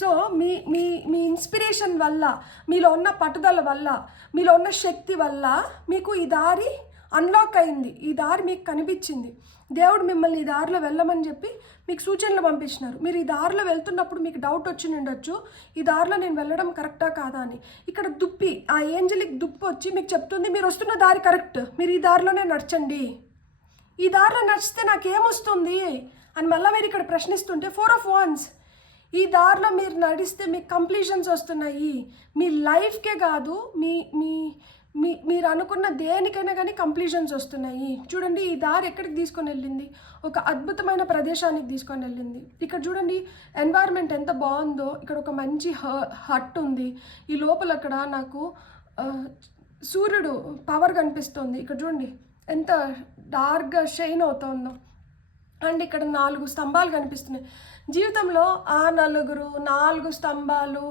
సో మీ ఇన్స్పిరేషన్ వల్ల, మీలో ఉన్న పట్టుదల వల్ల, మీలో ఉన్న శక్తి వల్ల మీకు ఈ దారి అన్లాక్ అయింది. ఈ దారి మీకు కనిపించింది. దేవుడు మిమ్మల్ని ఈ దారిలో వెళ్ళమని చెప్పి మీకు సూచనలు పంపించినారు. మీరు ఈ దారిలో వెళ్తున్నప్పుడు మీకు డౌట్ వచ్చి ఉండొచ్చు, ఈ దారిలో నేను వెళ్ళడం కరెక్టా కాదా అని. ఇక్కడ దుప్పి, ఆ ఏంజలిక్ దుప్పు వచ్చి మీకు చెప్తుంది, మీరు వస్తున్న దారి కరెక్ట్, మీరు ఈ దారిలోనే నడచండి, ఈ దారిలో నడిచితే నాకేమొస్తుంది అని మళ్ళీ మీరు ఇక్కడ ప్రశ్నిస్తుంటే 4 ఆఫ్ వాండ్స్, ఈ దారిలో మీరు నడిస్తే మీకు కంప్లీషన్స్ వస్తున్నాయి. మీ లైఫ్కే కాదు, మీరు అనుకున్న దేనికైనా కానీ కంప్లీషన్స్ వస్తున్నాయి. చూడండి, ఈ దారి ఎక్కడికి తీసుకొని వెళ్ళింది, ఒక అద్భుతమైన ప్రదేశానికి తీసుకొని వెళ్ళింది. ఇక్కడ చూడండి ఎన్వైర్న్మెంట్ ఎంత బాగుందో. ఇక్కడ ఒక మంచి హట్ ఉంది. ఈ లోపల అక్కడ నాకు సూర్యుడు పవర్ కనిపిస్తుంది. ఇక్కడ చూడండి ఎంత డార్క్గా షైన్ అవుతుందో. అండ్ ఇక్కడ 4 స్తంభాలు కనిపిస్తున్నాయి. జీవితంలో ఆ 4 స్తంభాలు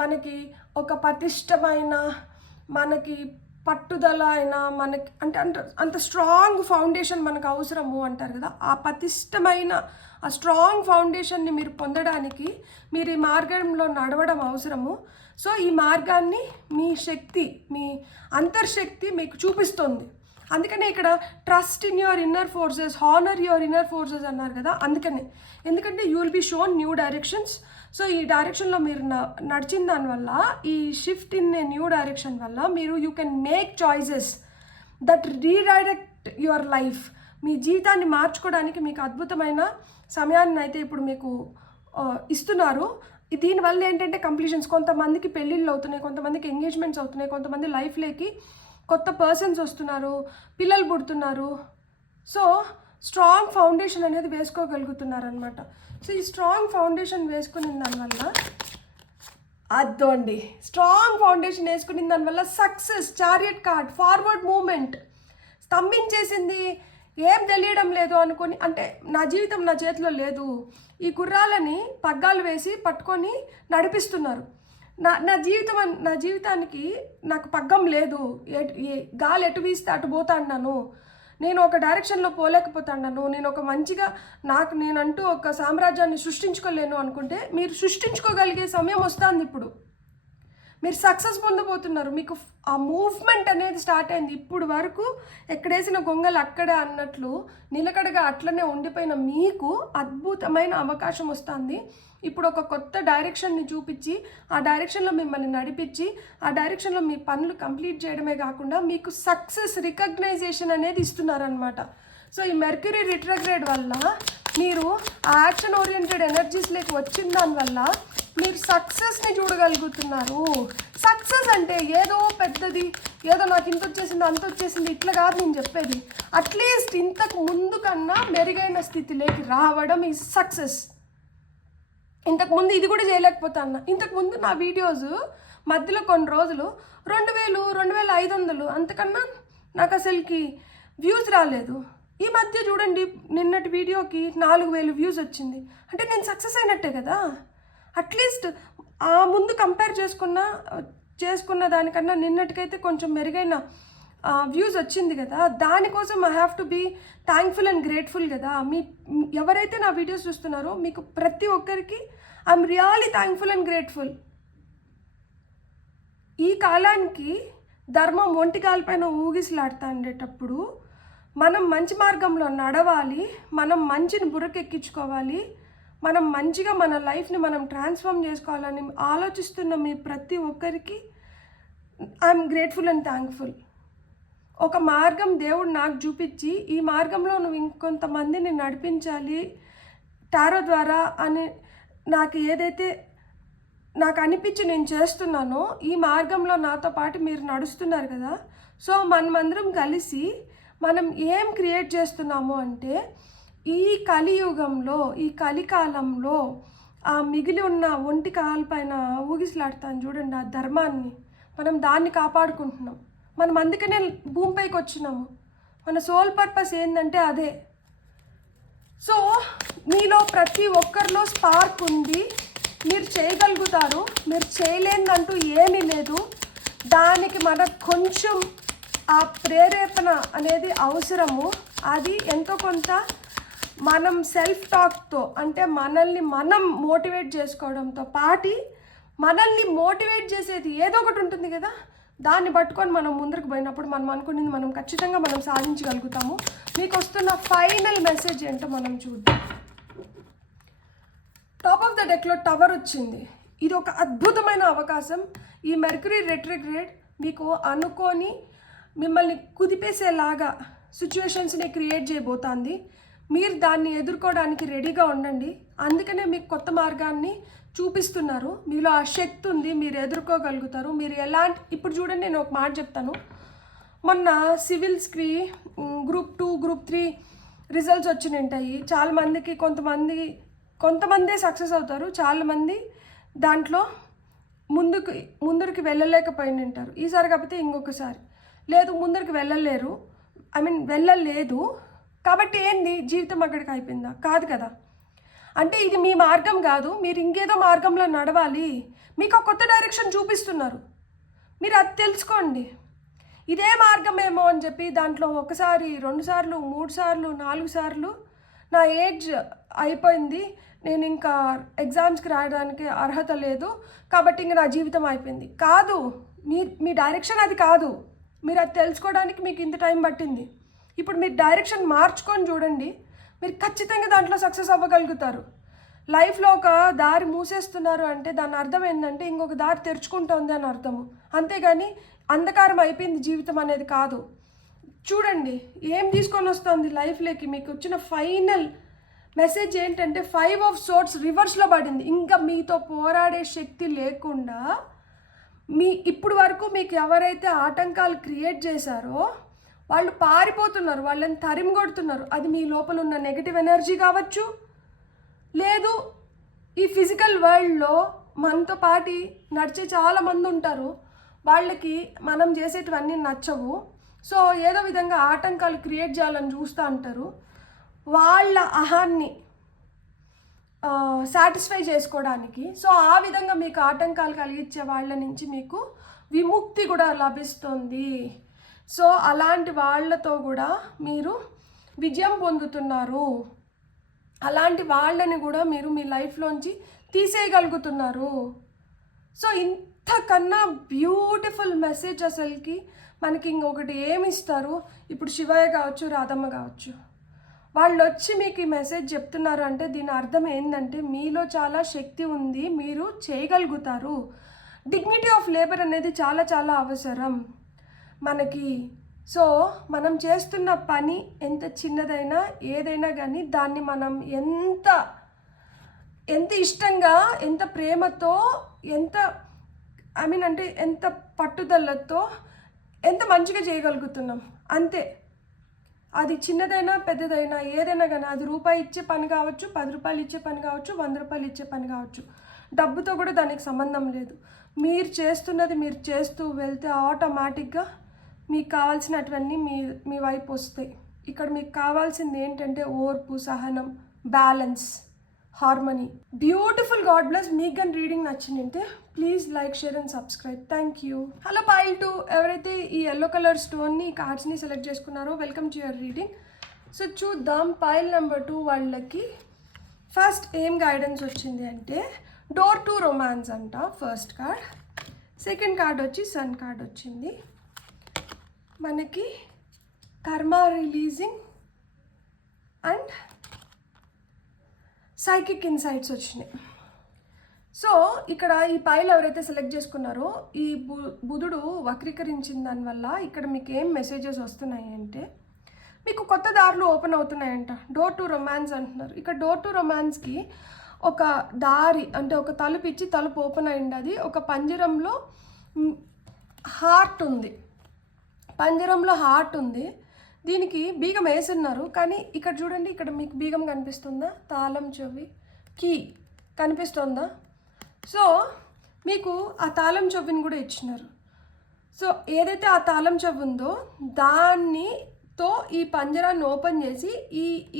మనకి ఒక పటిష్టమైన, మనకి పట్టుదల అయినా, మనకి అంటే అంత స్ట్రాంగ్ ఫౌండేషన్ మనకు అవసరము అంటారు కదా. ఆ పటిష్టమైన ఆ స్ట్రాంగ్ ఫౌండేషన్ని మీరు పొందడానికి మీరు ఈ మార్గంలో నడవడం అవసరము. సో ఈ మార్గాన్ని మీ శక్తి, మీ అంతర్శక్తి మీకు చూపిస్తుంది. అందుకనే ఇక్కడ trust in your inner forces, honour your inner forces అన్నారు కదా. అందుకనే, ఎందుకంటే you will be shown new directions. So ఈ డైరెక్షన్లో మీరు నడిచిన దానివల్ల, ఈ shift in a new direction వల్ల మీరు you can make choices that redirect your life. మీ జీవితాన్ని మార్చుకోవడానికి మీకు అద్భుతమైన సమయాన్ని అయితే ఇప్పుడు మీకు ఇస్తున్నారు. దీనివల్ల ఏంటంటే కంప్లీషన్స్, కొంతమందికి పెళ్ళిళ్ళు అవుతున్నాయి, కొంతమందికి ఎంగేజ్మెంట్స్ అవుతున్నాయి, కొంతమంది లైఫ్లోకి కొత్త పర్సన్స్ వస్తున్నారు, పిల్లలు పుడుతున్నారు. సో స్ట్రాంగ్ ఫౌండేషన్ అనేది వేసుకోగలుగుతున్నారనమాట. సో ఈ స్ట్రాంగ్ ఫౌండేషన్ వేసుకున్న దానివల్ల, అదోండి స్ట్రాంగ్ ఫౌండేషన్ వేసుకున్న దానివల్ల success, chariot card, forward movement, స్తంభించేసింది, ఏం తెలియడం లేదు అనుకొని, అంటే నా జీవితం నా చేతిలో లేదు, ఈ గుర్రాలని పగ్గాలు వేసి పట్టుకొని నడిపిస్తున్నారు, నా జీవితానికి నాకు పగ్గం లేదు, గాలి ఎటు వీస్తే అటు పోతా అన్నాను, నేను ఒక డైరెక్షన్లో పోలేకపోతాను, నేను ఒక మంచిగా నేనంటూ ఒక సామ్రాజ్యాన్ని సృష్టించుకోలేను అనుకుంటే, మీరు సృష్టించుకోగలిగే సమయం వస్తుంది ఇప్పుడు. మీరు సక్సెస్ పొందబోతున్నారు. మీకు ఆ మూవ్మెంట్ అనేది స్టార్ట్ అయింది. ఇప్పుడు వరకు ఎక్కడేసిన గొంగలు అక్కడే అన్నట్లు నిలకడగా అట్లనే ఉండిపోయిన మీకు అద్భుతమైన అవకాశం వస్తుంది. ఇప్పుడు ఒక కొత్త డైరెక్షన్ని చూపించి, ఆ డైరెక్షన్లో మిమ్మల్ని నడిపించి, ఆ డైరెక్షన్లో మీ పనులు కంప్లీట్ చేయడమే కాకుండా మీకు సక్సెస్ రికగ్నైజేషన్ అనేది ఇస్తున్నారనమాట. సో ఈ మెర్క్యూరీ రిట్రోగ్రేడ్ వల్ల మీరు ఆ యాక్షన్ ఓరియంటెడ్ ఎనర్జీస్లోకి వచ్చిన దానివల్ల మీరు సక్సెస్ని చూడగలుగుతున్నారు. సక్సెస్ అంటే ఏదో పెద్దది, ఏదో నాకు ఇంత వచ్చేసింది అంత వచ్చేసింది ఇట్లా కాదు నేను చెప్పేది. అట్లీస్ట్ ఇంతకు ముందు కన్నా మెరుగైన స్థితిలోకి రావడం ఈ సక్సెస్. ఇంతకుముందు ఇది కూడా చేయలేకపోతాను. ఇంతకుముందు నా వీడియోస్ మధ్యలో కొన్ని రోజులు 2000, 2500, అంతకన్నా నాకు అసలుకి వ్యూస్ రాలేదు. ఈ మధ్య చూడండి, నిన్నటి వీడియోకి 4000 వ్యూస్ వచ్చింది. అంటే నేను సక్సెస్ అయినట్టే కదా. అట్లీస్ట్ ఆ ముందు కంపేర్ చేసుకున్న దానికన్నా నిన్నటికైతే కొంచెం మెరుగైన వ్యూస్ వచ్చింది కదా. దానికోసం I have to be thankful and grateful కదా. ఎవరైతే నా వీడియోస్ చూస్తున్నారో మీకు ప్రతి ఒక్కరికి I'm really thankful and grateful. ఈ కాలానికి ధర్మం ఒంటి కాలిపైన ఊగిసలాడుతా ఉండేటప్పుడు మనం మంచి మార్గంలో నడవాలి, మనం మంచిని బుర్రకెక్కించుకోవాలి, మనం మంచిగా మన లైఫ్ని మనం ట్రాన్స్ఫార్మ్ చేసుకోవాలని ఆలోచిస్తున్న మీ ప్రతి ఒక్కరికి ఐఎమ్ గ్రేట్ఫుల్ అండ్ థ్యాంక్ఫుల్. ఒక మార్గం దేవుడు నాకు చూపించి, ఈ మార్గంలో నువ్వు ఇంకొంతమందిని నడిపించాలి టారో ద్వారా అని నాకు ఏదైతే నాకు అనిపించి నేను చేస్తున్నానో, ఈ మార్గంలో నాతో పాటు మీరు నడుస్తున్నారు కదా. సో మనమందరం కలిసి మనం ఏం క్రియేట్ చేస్తున్నాము అంటే, ఈ కలియుగంలో, ఈ కలికాలంలో ఆ మిగిలి ఉన్న ఒంటి కాలిపైన ఊగిసలాడుతాను చూడండి, ఆ ధర్మాన్ని మనం దాన్ని కాపాడుకుంటున్నాం. మనం అందుకనే భూమిపైకి వచ్చినాము. మన సోల్ పర్పస్ ఏంటంటే అదే. సో మీలో ప్రతి ఒక్కరిలో స్పార్క్ ఉంది, మీరు చేయగలుగుతారు, మీరు చేయలేదంటూ ఏమీ లేదు. దానికి మనకు కొంచెం ఆ ప్రేరేపణ అనేది అవసరము. అది ఎంతో కొంత మనం సెల్ఫ్ టాక్తో, అంటే మనల్ని మనం మోటివేట్ చేసుకోవడంతో పాటు మనల్ని మోటివేట్ చేసేది ఏదో ఒకటి ఉంటుంది కదా, దాన్ని పట్టుకొని మనం ముందరకు పోయినప్పుడు మనం అనుకునేది మనం ఖచ్చితంగా మనం సాధించగలుగుతాము. మీకు వస్తున్న ఫైనల్ మెసేజ్ ఏంటో మనం చూద్దాం. టాప్ ఆఫ్ ద డెక్లో టవర్ వచ్చింది. ఇది ఒక అద్భుతమైన అవకాశం. ఈ మెర్క్యూరీ రెట్రోగ్రేడ్ మీకు అనుకొని మిమ్మల్ని కుదిపేసేలాగా సిచ్యువేషన్స్ని క్రియేట్ చేయబోతోంది. మీరు దాన్ని ఎదుర్కోవడానికి రెడీగా ఉండండి. అందుకనే మీకు కొత్త మార్గాన్ని చూపిస్తున్నారు. మీలో ఆ శక్తి ఉంది, మీరు ఎదుర్కోగలుగుతారు. మీరు ఇప్పుడు చూడండి, నేను ఒక మాట చెప్తాను. మొన్న సివిల్స్కి గ్రూప్ 2, గ్రూప్ 3 రిజల్ట్స్ వచ్చినాయి. చాలామందికి కొంతమందే సక్సెస్ అవుతారు, చాలామంది దాంట్లో ముందరికి వెళ్ళలేకపోయినంటారు. ఈసారి కాకపోతే ఇంకొకసారి లేదు, ముందరికి వెళ్ళలేదు కాబట్టి ఏంది జీవితం అక్కడికి అయిపోయిందా? కాదు కదా. అంటే ఇది మీ మార్గం కాదు, మీరు ఇంకేదో మార్గంలో నడవాలి. మీకు ఒక కొత్త డైరెక్షన్ చూపిస్తున్నారు, మీరు అది తెలుసుకోండి. ఇదే మార్గమేమో అని చెప్పి దాంట్లో 1 సారి 2 సార్లు 3 సార్లు 4 సార్లు నా ఏజ్ అయిపోయింది, నేను ఇంకా ఎగ్జామ్స్కి రాయడానికి అర్హత లేదు కాబట్టి ఇంక నా జీవితం అయిపోయింది. కాదు, మీ డైరెక్షన్ అది కాదు. మీరు అది తెలుసుకోవడానికి మీకు ఇంత టైం పట్టింది. ఇప్పుడు మీరు డైరెక్షన్ మార్చుకొని చూడండి, మీరు ఖచ్చితంగా దాంట్లో సక్సెస్ అవ్వగలుగుతారు. లైఫ్లో ఒక దారి మూసేస్తున్నారు అంటే దాని అర్థం ఏంటంటే ఇంకొక దారి తెరుచుకుంటుంది అని అర్థము. అంతేగాని అంధకారం అయిపోయింది జీవితం అనేది కాదు. చూడండి ఏం తీసుకొని వస్తుంది లైఫ్లోకి. మీకు వచ్చిన ఫైనల్ మెసేజ్ ఏంటంటే 5 ఆఫ్ సోర్డ్స్ రివర్స్లో పడింది. ఇంకా మీతో పోరాడే శక్తి లేకుండా ఇప్పుడు వరకు మీకు ఎవరైతే ఆటంకాలు క్రియేట్ చేశారో వాళ్ళు పారిపోతున్నారు, వాళ్ళని తరిమి కొడుతున్నారు. అది మీ లోపల ఉన్న నెగిటివ్ ఎనర్జీ కావచ్చు, లేదు ఈ ఫిజికల్ వరల్డ్లో మనతో పాటి నడిచే చాలామంది ఉంటారు, వాళ్ళకి మనం చేసేటివన్నీ నచ్చవు. సో ఏదో విధంగా ఆటంకాలు క్రియేట్ చేయాలని చూస్తూ ఉంటారు. వాళ్ళ అహాన్ని సాటిస్ఫై చేసుకోవడానికి. సో ఆ విధంగా మీకు ఆటంకాలు కలిగించే వాళ్ళ నుంచి మీకు విముక్తి కూడా లభిస్తుంది. సో అలాంటి వాళ్ళతో కూడా మీరు విజయం పొందుతున్నారు. అలాంటి వాళ్ళని కూడా మీరు మీ లైఫ్లోంచి తీసేయగలుగుతున్నారు. సో ఇంతకన్నా బ్యూటిఫుల్ మెసేజ్ అసలుకి మనకి ఇంకొకటి ఏమి ఇస్తారు. ఇప్పుడు శివయ్య కావచ్చు, రాధమ్మ కావచ్చు, వాళ్ళు వచ్చి మీకు ఈ మెసేజ్ చెప్తున్నారు అంటే దీని అర్థం ఏంటంటే మీలో చాలా శక్తి ఉంది, మీరు చేయగలుగుతారు. డిగ్నిటీ ఆఫ్ లేబర్ అనేది చాలా చాలా అవసరం మనకి. సో మనం చేస్తున్న పని ఎంత చిన్నదైనా ఏదైనా కానీ దాన్ని మనం ఎంత ఇష్టంగా, ఎంత ప్రేమతో, ఎంత అంటే ఎంత పట్టుదలతో, ఎంత మంచిగా చేయగలుగుతున్నాం అంతే. అది చిన్నదైనా పెద్దదైనా ఏదైనా కానీ, అది రూపాయి ఇచ్చే పని కావచ్చు, 10 రూపాయలు ఇచ్చే పని కావచ్చు, 100 రూపాయలు ఇచ్చే పని కావచ్చు, డబ్బుతో కూడా దానికి సంబంధం లేదు. మీరు చేస్తున్నది మీరు చేస్తూ వెళ్తే ఆటోమేటిక్గా మీకు కావాల్సినటువన్నీ మీ వైపు వస్తాయి. ఇక్కడ మీకు కావాల్సింది ఏంటంటే ఓర్పు, సహనం, balance, harmony. Beautiful. God bless. మీకు కానీ రీడింగ్ నచ్చిందంటే please like, share and subscribe. Thank you. Hello pile 2, ఎవరైతే ఈ ఎల్లో కలర్ స్టోన్ని, ఈ కార్డ్స్ని సెలెక్ట్ చేసుకున్నారో welcome to your reading. So చూద్దాం పైల్ నెంబర్ 2 వాళ్ళకి ఫస్ట్ ఏం గైడెన్స్ వచ్చింది అంటే డోర్ టు రొమాన్స్ అంట ఫస్ట్ కార్డ్. సెకండ్ కార్డ్ వచ్చి సన్ కార్డ్ వచ్చింది. మనకి కర్మ రిలీజింగ్ అండ్ సైకిక్ ఇన్సైట్స్ వచ్చినాయి. సో ఇక్కడ ఈ పైల్ ఎవరైతే సెలెక్ట్ చేసుకున్నారో ఈ బుధుడు వక్రీకరించిన దానివల్ల ఇక్కడ మీకు ఏం మెసేజెస్ వస్తున్నాయి అంటే మీకు కొత్త దారులు ఓపెన్ అవుతున్నాయంట. డోర్ టు రొమాన్స్ అంటున్నారు. ఇక్కడ డోర్ టు రొమాన్స్కి ఒక దారి అంటే ఒక తలుపు ఇచ్చి తలుపు ఓపెన్ అయింది. అది ఒక పంజరంలో హార్ట్ ఉంది. పంజరంలో హార్ట్ ఉంది. దీనికి బీగం వేసున్నారు. కానీ ఇక్కడ చూడండి, ఇక్కడ మీకు బీగం కనిపిస్తుందా, తాళం చెవి కీ కనిపిస్తుందా? సో మీకు ఆ తాళం చెవిని కూడా ఇచ్చినారు. సో ఏదైతే ఆ తాళం చెవి ఉందో దానితో ఈ పంజరాన్ని ఓపెన్ చేసి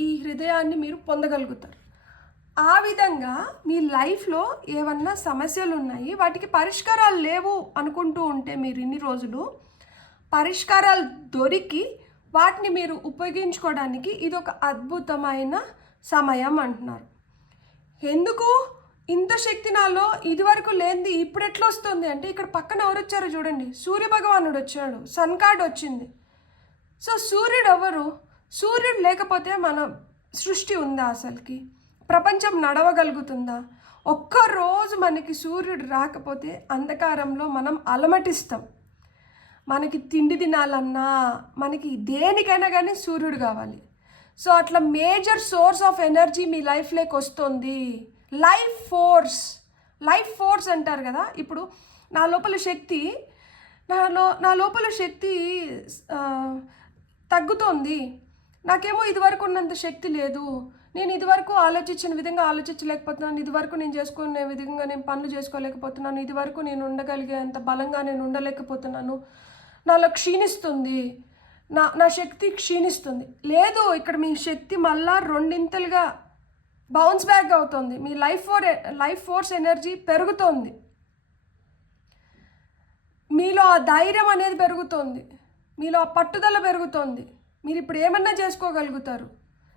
ఈ హృదయాన్ని మీరు పొందగలుగుతారు. ఆ విధంగా మీ లైఫ్లో ఏమన్నా సమస్యలు ఉన్నాయి, వాటికి పరిష్కారాలు లేవు అనుకుంటూ ఉంటే మీరు ఇన్ని రోజులు పరిష్కారాలు దొరికి వాటిని మీరు ఉపయోగించుకోవడానికి ఇది ఒక అద్భుతమైన సమయం అంటున్నారు. ఎందుకు ఇంత శక్తి నాలో ఇదివరకు లేనిది ఇప్పుడు ఎట్లా వస్తుంది అంటే ఇక్కడ పక్కన ఎవరు వచ్చారో చూడండి, సూర్య భగవానుడు వచ్చాడు, సన్ కార్డ్ వచ్చింది. సో సూర్యుడు ఎవరు? సూర్యుడు లేకపోతే మన సృష్టి ఉందా? అసలుకి ప్రపంచం నడవగలుగుతుందా? ఒక్కరోజు మనకి సూర్యుడు రాకపోతే అంధకారంలో మనం అలమటిస్తాం. మనకి తిండి తినాలన్నా, మనకి దేనికైనా కానీ సూర్యుడు కావాలి. సో అట్లా మేజర్ సోర్స్ ఆఫ్ ఎనర్జీ మీ లైఫ్లోకి వస్తుంది. లైఫ్ ఫోర్స్ అంటారు కదా. ఇప్పుడు నా లోపల శక్తి తగ్గుతోంది. నాకేమో ఇదివరకు ఉన్నంత శక్తి లేదు. నేను ఇదివరకు ఆలోచించిన విధంగా ఆలోచించలేకపోతున్నాను. ఇదివరకు నేను చేసుకునే విధంగా నేను పనులు చేసుకోలేకపోతున్నాను. ఇదివరకు నేను ఉండగలిగేంత బలంగా నేను ఉండలేకపోతున్నాను. నాలో క్షీణిస్తుంది, నా శక్తి క్షీణిస్తుంది. లేదు, ఇక్కడ మీ శక్తి మళ్ళా రెండింతలుగా బౌన్స్ బ్యాక్ అవుతుంది. మీ లైఫ్ ఫోర్స్ ఎనర్జీ పెరుగుతోంది. మీలో ఆ ధైర్యం అనేది పెరుగుతోంది. మీలో ఆ పట్టుదల పెరుగుతోంది. మీరు ఇప్పుడు ఏమన్నా చేసుకోగలుగుతారు.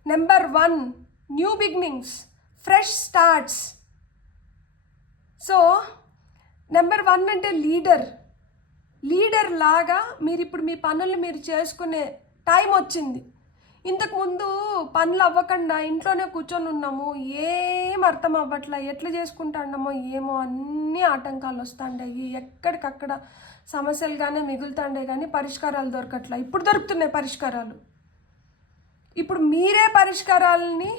Number 1 new beginnings, fresh starts. So number 1 అంటే లీడర్. లీడర్ లాగా మీరు ఇప్పుడు మీ పనులు మీరు చేసుకునే టైం వచ్చింది. ఇంతకుముందు పనులు అవ్వకుండా ఇంట్లోనే కూర్చొని ఉన్నాము, ఏం అర్థం అవ్వట్లా, ఎట్లా చేసుకుంటాండమో ఏమో, అన్నీ ఆటంకాలు వస్తుంటాయి, ఎక్కడికక్కడ సమస్యలుగానే మిగులుతుండే కానీ పరిష్కారాలు దొరకట్లా. ఇప్పుడు దొరుకుతున్నాయి పరిష్కారాలు. ఇప్పుడు మీరే పరిష్కారాలని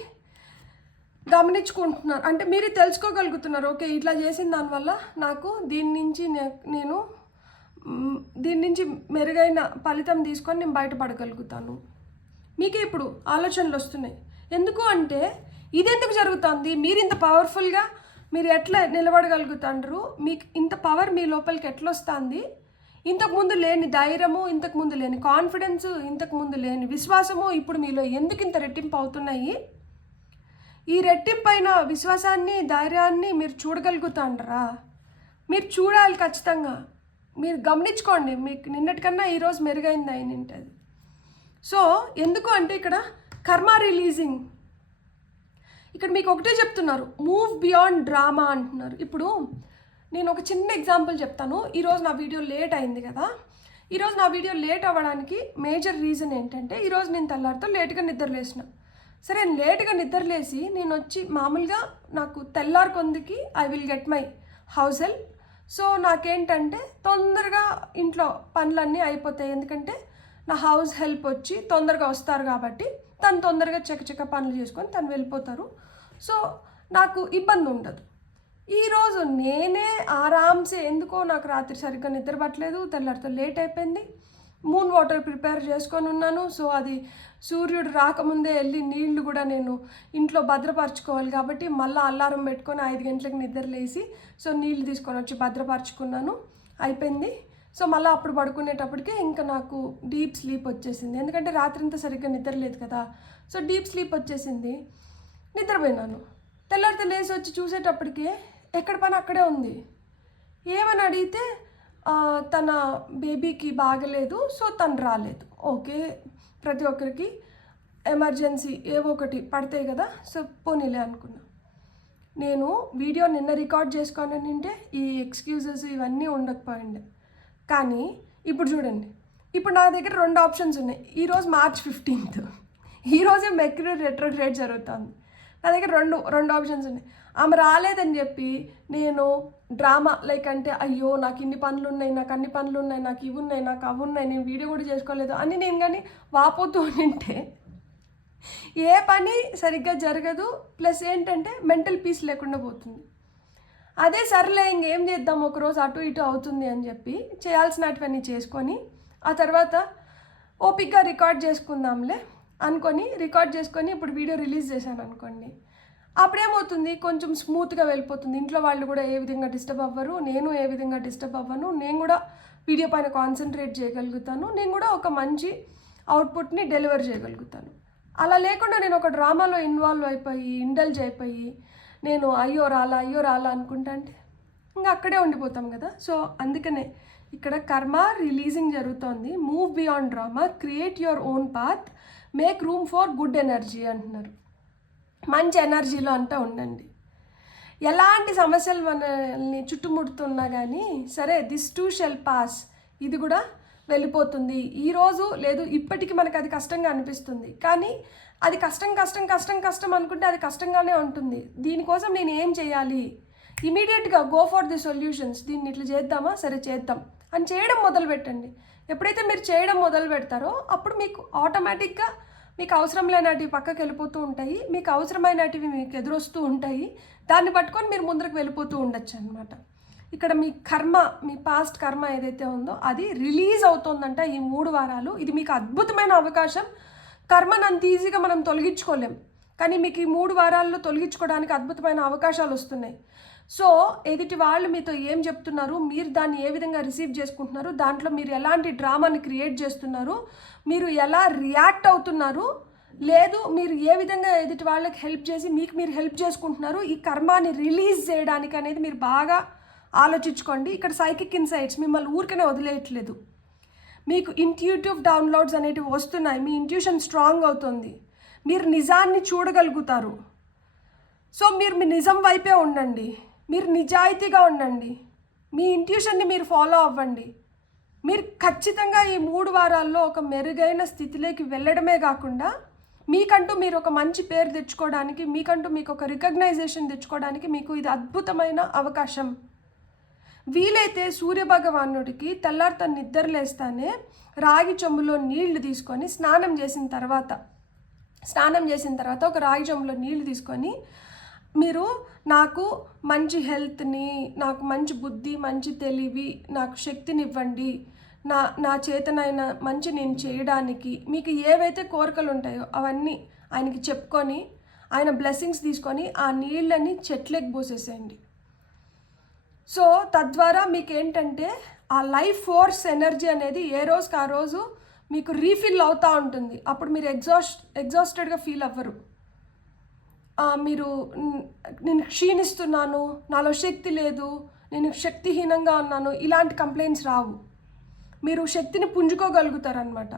గమనించుకుంటున్నారు, అంటే మీరు తెలుసుకోగలుగుతున్నారు. ఓకే, ఇట్లా చేసిన దానివల్ల నాకు నేను దీని నుంచి మెరుగైన ఫలితం తీసుకొని నేను బయటపడగలుగుతాను. మీకే ఇప్పుడు ఆలోచనలు వస్తున్నాయి. ఎందుకు అంటే ఇదెందుకు జరుగుతుంది, మీరు ఇంత పవర్ఫుల్గా మీరు ఎట్లా నిలబడగలుగుతాండ్రు, మీకు ఇంత పవర్ మీ లోపలికి ఎట్లా వస్తుంది, ఇంతకుముందు లేని ధైర్యము, ఇంతకుముందు లేని కాన్ఫిడెన్స్, ఇంతకుముందు లేని విశ్వాసము ఇప్పుడు మీలో ఎందుకు ఇంత రెట్టింపు అవుతున్నాయి, ఈ రెట్టింపైన విశ్వాసాన్ని ధైర్యాన్ని మీరు చూడగలుగుతాండ్రా? మీరు చూడాలి ఖచ్చితంగా. మీరు గమనించుకోండి, మీకు నిన్నటికన్నా ఈరోజు మెరుగైంది అయినంటది. సో ఎందుకు అంటే ఇక్కడ కర్మ రిలీజింగ్, ఇక్కడ మీకు ఒకటే చెప్తున్నారు, మూవ్ బియాండ్ డ్రామా అంటున్నారు. ఇప్పుడు నేను ఒక చిన్న ఎగ్జాంపుల్ చెప్తాను. ఈరోజు నా వీడియో లేట్ అయింది కదా, ఈరోజు నా వీడియో లేట్ అవ్వడానికి మేజర్ రీజన్ ఏంటంటే ఈరోజు నేను తెల్లారితో లేట్గా నిద్రలేసిన. సరే, లేట్గా నిద్రలేసి నేను వచ్చి మామూలుగా నాకు తెల్లారి కొందికి I will get my house help. So నాకేంటంటే తొందరగా ఇంట్లో పనులన్నీ అయిపోతాయి, ఎందుకంటే నా హౌస్ హెల్ప్ వచ్చి తొందరగా వస్తారు కాబట్టి తను తొందరగా చకచక పనులు చేసుకొని తను వెళ్ళిపోతారు. సో నాకు ఇబ్బంది ఉండదు. ఈరోజు నేనే ఆరామ్సే, ఎందుకో నాకు రాత్రి సరిగ్గా నిద్ర పట్టలేదు, తెల్లారితో లేట్ అయిపోయింది, మూన్ వాటర్ ప్రిపేర్ చేసుకొని ఉన్నాను. సో అది సూర్యుడు రాకముందే వెళ్ళి నీళ్లు కూడా నేను ఇంట్లో భద్రపరచుకోవాలి కాబట్టి మళ్ళీ అల్లారం పెట్టుకొని 5 గంటలకు నిద్ర లేసి సో నీళ్ళు తీసుకొని వచ్చి భద్రపరచుకున్నాను, అయిపోయింది. సో మళ్ళీ అప్పుడు పడుకునేటప్పటికే ఇంకా నాకు డీప్ స్లీప్ వచ్చేసింది, ఎందుకంటే రాత్రంతా సరిగ్గా నిద్ర లేదు కదా. సో డీప్ స్లీప్ వచ్చేసింది, నిద్రపోయినాను. తెల్లారితో లేసి వచ్చి చూసేటప్పటికే ఎక్కడ పని అక్కడే ఉంది. ఏమని అడిగితే తన బేబీకి బాగలేదు, సో తను రాలేదు. ఓకే, ప్రతి ఒక్కరికి ఎమర్జెన్సీ ఏవో ఒకటి పడతాయి కదా, సో పోనీలే అనుకున్నా. నేను వీడియో నిన్న రికార్డ్ చేసుకొని నింటే ఈ ఎక్స్క్యూజెస్ ఇవన్నీ ఉండకపోయిండే. కానీ ఇప్పుడు చూడండి, ఇప్పుడు నా దగ్గర 2 ఆప్షన్స్ ఉన్నాయి. ఈరోజు March 15th, ఈరోజే మెర్క్యూరీ రెట్రోగ్రేడ్ జరుగుతుంది. నా దగ్గర రెండు ఆప్షన్స్ ఉన్నాయి. ఆమె రాలేదని చెప్పి నేను డ్రామా లైక్ అంటే అయ్యో నాకు ఇన్ని పనులు ఉన్నాయి, నాకు అన్ని పనులు ఉన్నాయి, నాకు ఇవి ఉన్నాయి, నాకు అవి ఉన్నాయి, నేను వీడియో కూడా చేసుకోలేదు అని నేను కానీ వాపోతూ ఉంటే ఏ పని సరిగ్గా జరగదు, ప్లస్ ఏంటంటే మెంటల్ పీస్ లేకుండా పోతుంది. అదే సర్లే ఇంకేం చేద్దాం, ఒకరోజు అటు ఇటు అవుతుంది అని చెప్పి చేయాల్సినటువన్నీ చేసుకొని ఆ తర్వాత ఓపిక్గా రికార్డ్ చేసుకుందాంలే అనుకొని రికార్డ్ చేసుకొని ఇప్పుడు వీడియో రిలీజ్ చేశాను అనుకోండి, అప్పుడేమవుతుంది, కొంచెం స్మూత్గా వెళ్ళిపోతుంది. ఇంట్లో వాళ్ళు కూడా ఏ విధంగా డిస్టర్బ్ అవ్వరు, నేను ఏ విధంగా డిస్టర్బ్ అవ్వను, నేను కూడా వీడియో పైన కాన్సన్ట్రేట్ చేయగలుగుతాను, నేను కూడా ఒక మంచి అవుట్పుట్ని డెలివర్ చేయగలుగుతాను. అలా లేకుండా నేను ఒక డ్రామాలో ఇన్వాల్వ్ అయిపోయి ఇండల్జ్ అయిపోయి నేను అయ్యో రాలా అనుకుంటా అంటే ఇంకా అక్కడే ఉండిపోతాం కదా. సో అందుకనే ఇక్కడ కర్మ రిలీజింగ్ జరుగుతోంది. Move beyond drama, create your own path, make room for good energy అంటున్నారు. మంచి ఎనర్జీలో అంతా ఉండండి. ఎలాంటి సమస్యలు మనల్ని చుట్టుముడుతున్నా కానీ సరే, దిస్ టూ షెల్ పాస్, ఇది కూడా వెళ్ళిపోతుంది. ఈరోజు లేదు ఇప్పటికీ మనకు అది కష్టంగా అనిపిస్తుంది, కానీ అది కష్టం అనుకుంటే అది కష్టంగానే ఉంటుంది. దీనికోసం నేను ఏం చేయాలి, ఇమీడియట్గా గో ఫర్ ది సొల్యూషన్స్. దీన్ని ఇట్లా చేద్దామా, సరే చేద్దాం అని చేయడం మొదలు పెట్టండి. ఎప్పుడైతే మీరు చేయడం మొదలు పెడతారో అప్పుడు మీకు ఆటోమేటిక్గా మీకు అవసరం లేనటివి పక్కకి వెళ్ళిపోతూ ఉంటాయి, మీకు అవసరమైనటివి మీకు ఎదురొస్తూ ఉంటాయి. దాన్ని పట్టుకొని మీరు ముందరకు వెళ్ళిపోతూ ఉండొచ్చు అనమాట. ఇక్కడ మీ కర్మ, మీ పాస్ట్ కర్మ ఏదైతే ఉందో అది రిలీజ్ అవుతుందంట ఈ 3 వారాలు. ఇది మీకు అద్భుతమైన అవకాశం. కర్మను అంత ఈజీగా మనం తొలగించుకోలేం, కానీ మీకు ఈ 3 వారాల్లో తొలగించుకోవడానికి అద్భుతమైన అవకాశాలు వస్తున్నాయి. సో ఎదుటి వాళ్ళు మీతో ఏం చెప్తున్నారు, మీరు దాన్ని ఏ విధంగా రిసీవ్ చేసుకుంటున్నారు, దాంట్లో మీరు ఎలాంటి డ్రామాని క్రియేట్ చేస్తున్నారు, మీరు ఎలా రియాక్ట్ అవుతున్నారు, లేదు మీరు ఏ విధంగా ఎదుటి వాళ్ళకి హెల్ప్ చేసి మీకు మీరు హెల్ప్ చేసుకుంటున్నారు, ఈ కర్మాని రిలీజ్ చేయడానికి అనేది మీరు బాగా ఆలోచించుకోండి. ఇక్కడ సైకిక్ ఇన్సైట్స్ మిమ్మల్ని ఊరికనే వదిలేయట్లేదు. మీకు ఇంట్యూటివ్ డౌన్లోడ్స్ అనేటివి వస్తున్నాయి, మీ ఇంట్యూషన్ స్ట్రాంగ్ అవుతుంది, మీరు నిజాన్ని చూడగలుగుతారు. సో మీరు మీ నిజం వైపే ఉండండి, మీరు నిజాయితీగా ఉండండి, మీ ఇంట్యూషన్ని మీరు ఫాలో అవ్వండి. మీరు ఖచ్చితంగా ఈ 3 వారాల్లో ఒక మెరుగైన స్థితిలోకి వెళ్ళడమే కాకుండా మీకంటూ మీరు ఒక మంచి పేరు తెచ్చుకోవడానికి, మీకంటూ మీకు ఒక రికగ్నైజేషన్ తెచ్చుకోవడానికి మీకు ఇది అద్భుతమైన అవకాశం. వీలైతే సూర్యభగవానుడికి తెల్లారితో నిద్రలేస్తానే రాగి చెంబులో నీళ్లు తీసుకొని స్నానం చేసిన తర్వాత ఒక రాగి చెంబులో నీళ్లు తీసుకొని మీరు నాకు మంచి హెల్త్ని, నాకు మంచి బుద్ధి, మంచి తెలివి, నాకు శక్తినివ్వండి, నా చేతనైన మంచి నేను చేయడానికి మీకు ఏవైతే కోరికలు ఉంటాయో అవన్నీ ఆయనకి చెప్పుకొని ఆయన బ్లెస్సింగ్స్ తీసుకొని ఆ నీళ్ళని చెట్లకి పోసేసేయండి. సో తద్వారా మీకు ఏంటంటే ఆ లైఫ్ ఫోర్స్ ఎనర్జీ అనేది ఏ రోజుకి ఆ రోజు మీకు రీఫిల్ అవుతూ ఉంటుంది. అప్పుడు మీరు ఎగ్జాస్టెడ్గా ఫీల్ అవ్వరు. మీరు నేను క్షీణిస్తున్నాను, నాలో శక్తి లేదు, నేను శక్తిహీనంగా ఉన్నాను, ఇలాంటి కంప్లైంట్స్ రావు. మీరు శక్తిని పుంజుకోగలుగుతారనమాట.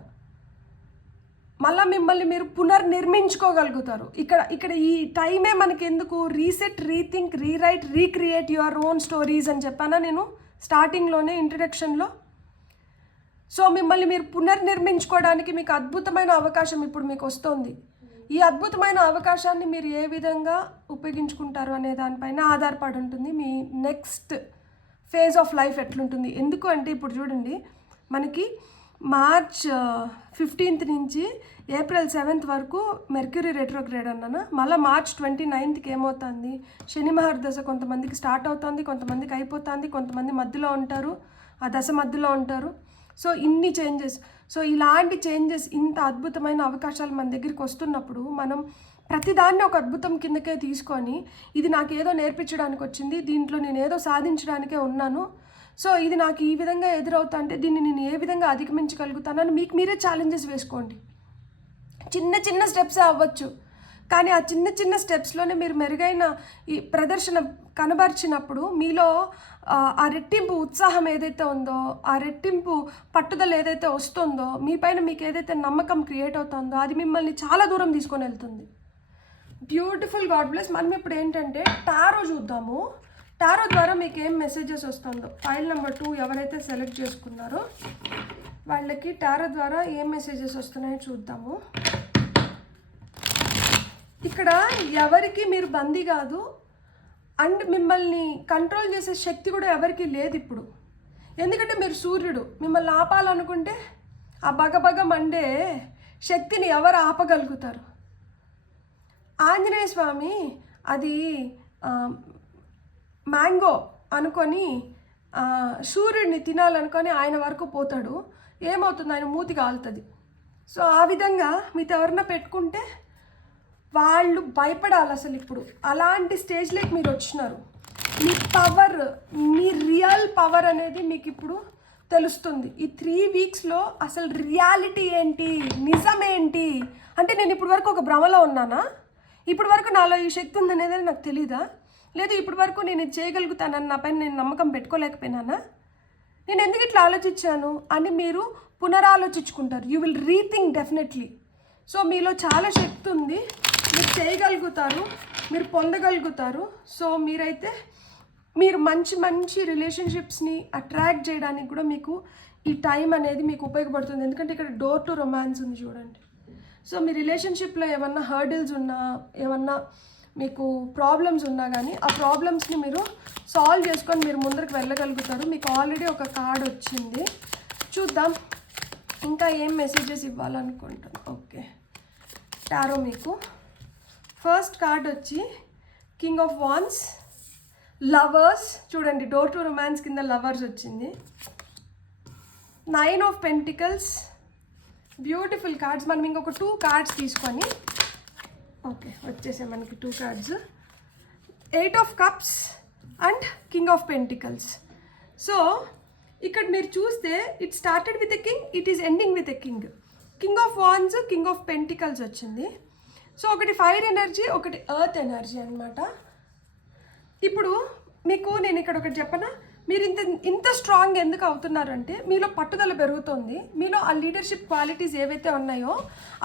మళ్ళీ మిమ్మల్ని మీరు పునర్నిర్మించుకోగలుగుతారు. ఇక్కడ ఈ టైమే మనకి ఎందుకు, reset, rethink, rewrite, recreate your own stories అని చెప్పానా నేను స్టార్టింగ్లోనే ఇంట్రడక్షన్లో. సో మిమ్మల్ని మీరు పునర్నిర్మించుకోవడానికి మీకు అద్భుతమైన అవకాశం ఇప్పుడు మీకు వస్తుంది. ఈ అద్భుతమైన అవకాశాన్ని మీరు ఏ విధంగా ఉపయోగించుకుంటారు అనే దానిపైన ఆధారపడి ఉంటుంది మీ నెక్స్ట్ ఫేజ్ ఆఫ్ లైఫ్ ఎట్లుంటుంది. ఎందుకు అంటే ఇప్పుడు చూడండి, మనకి మార్చ్ 15th నుంచి ఏప్రిల్ 7th వరకు మెర్క్యూరీ రెట్రోగ్రేడ్ అన్నాను. మళ్ళీ మార్చ్ 29th ఏమవుతుంది, శని మహర్దశ కొంతమందికి స్టార్ట్ అవుతుంది, కొంతమందికి అయిపోతుంది, కొంతమంది మధ్యలో ఉంటారు, ఆ దశ మధ్యలో ఉంటారు. సో ఇన్ని చేంజెస్, సో ఇలాంటి చేంజెస్, ఇంత అద్భుతమైన అవకాశాలు మన దగ్గరికి వస్తున్నప్పుడు మనం ప్రతిదాన్ని ఒక అద్భుతం కిందకే తీసుకొని ఇది నాకేదో నేర్పించడానికి వచ్చింది, దీంట్లో నేను ఏదో సాధించడానికే ఉన్నాను, సో ఇది నాకు ఈ విధంగా ఎదురవుతా అంటే దీన్ని నేను ఏ విధంగా అధిగమించగలుగుతానని మీకు మీరే ఛాలెంజెస్ వేసుకోండి. చిన్న చిన్న స్టెప్సే అవ్వచ్చు, కానీ ఆ చిన్న చిన్న స్టెప్స్లోనే మీరు మెరుగైన ఈ ప్రదర్శన కనబరిచినప్పుడు మీలో ఆ రెట్టింపు ఉత్సాహం ఏదైతే ఉందో, ఆ రెట్టింపు పట్టుదల ఏదైతే వస్తుందో, మీ పైన మీకు ఏదైతే నమ్మకం క్రియేట్ అవుతుందో అది మిమ్మల్ని చాలా దూరం తీసుకొని వెళ్తుంది. Beautiful, God bless. మనం ఇప్పుడు ఏంటంటే టారో చూద్దాము. టారో ద్వారా మీకు ఏం మెసేజెస్ వస్తుందో, ఫైల్ నెంబర్ 2 ఎవరైతే సెలెక్ట్ చేసుకున్నారో వాళ్ళకి టారో ద్వారా ఏం మెసేజెస్ వస్తున్నాయో చూద్దాము. ఇక్కడ ఎవరికి మీరు బందీ కాదు, అండ్ మిమ్మల్ని కంట్రోల్ చేసే శక్తి కూడా ఎవరికి లేదు ఇప్పుడు. ఎందుకంటే మీరు సూర్యుడు, మిమ్మల్ని ఆపాలనుకుంటే ఆ బగబగ మండే శక్తిని ఎవరు ఆపగలుగుతారు? ఆంజనేయ స్వామి అది మ్యాంగో అనుకొని సూర్యుడిని తినాలనుకొని ఆయన వరకు పోతాడు, ఏమవుతుంది, ఆయన మూతి కాలుతుంది. సో ఆ విధంగా మీతో ఎవరన్నా పెట్టుకుంటే వాళ్ళు భయపడాలి అసలు. ఇప్పుడు అలాంటి స్టేజ్లోకి మీరు వచ్చినారు. మీ పవర్, మీ రియల్ పవర్ అనేది మీకు ఇప్పుడు తెలుస్తుంది. ఈ 3 వీక్స్లో అసలు రియాలిటీ ఏంటి, నిజమేంటి అంటే, నేను ఇప్పటి వరకు ఒక భ్రమలో ఉన్నానా, ఇప్పటి వరకు నాలో ఈ శక్తి ఉందనేది నాకు తెలీదా, లేదు ఇప్పటి వరకు నేను ఇది చేయగలుగుతానని నా పైన నేను నమ్మకం పెట్టుకోలేకపోయినానా, నేను ఎందుకు ఇట్లా ఆలోచించాను అని మీరు పునరాలోచించుకుంటారు. You will rethink definitely. So మీలో చాలా శక్తి ఉంది, మీరు చేయగలుగుతారు, మీరు పొందగలుగుతారు. సో మీరు మంచి మంచి రిలేషన్షిప్స్ని అట్రాక్ట్ చేయడానికి కూడా మీకు ఈ టైం అనేది మీకు ఉపయోగపడుతుంది. ఎందుకంటే ఇక్కడ డోర్ టు రొమాన్స్ ఉంది చూడండి. సో మీ రిలేషన్షిప్లో ఏమన్నా హర్డిల్స్ ఉన్నా, ఏమన్నా మీకు ప్రాబ్లమ్స్ ఉన్నా కానీ ఆ ప్రాబ్లమ్స్ని మీరు సాల్వ్ చేసుకొని మీరు ముందరికి వెళ్ళగలుగుతారు. మీకు ఆల్రెడీ ఒక కార్డ్ వచ్చింది, చూద్దాం ఇంకా ఏం మెసేజెస్ ఇవ్వాలనుకుంటాను. ఓకే, టారో మీకు ఫస్ట్ కార్డ్ వచ్చి కింగ్ ఆఫ్ వాన్స్, లవర్స్. చూడండి, డోర్ టు రొమాన్స్ కింద లవర్స్ వచ్చింది. 9 ఆఫ్ పెంటికల్స్, బ్యూటిఫుల్ కార్డ్స్. మనం ఇంకొక 2 కార్డ్స్ తీసుకొని, ఓకే వచ్చేసాయి మనకి 2 cards. 8 of cups and king of pentacles. So ఇక్కడ మీరు చూస్తే it started with a king, it is ending with a king. King of wands, king of pentacles వచ్చింది. So ఒకటి ఫైర్ ఎనర్జీ, ఒకటి ఎర్త్ ఎనర్జీ అనమాట. ఇప్పుడు మీకు నేను ఇక్కడ ఒకటి చెప్పనా, మీరు ఇంత స్ట్రాంగ్ ఎందుకు అవుతున్నారంటే మీలో పట్టుదల పెరుగుతుంది, మీలో ఆ లీడర్షిప్ క్వాలిటీస్ ఏవైతే ఉన్నాయో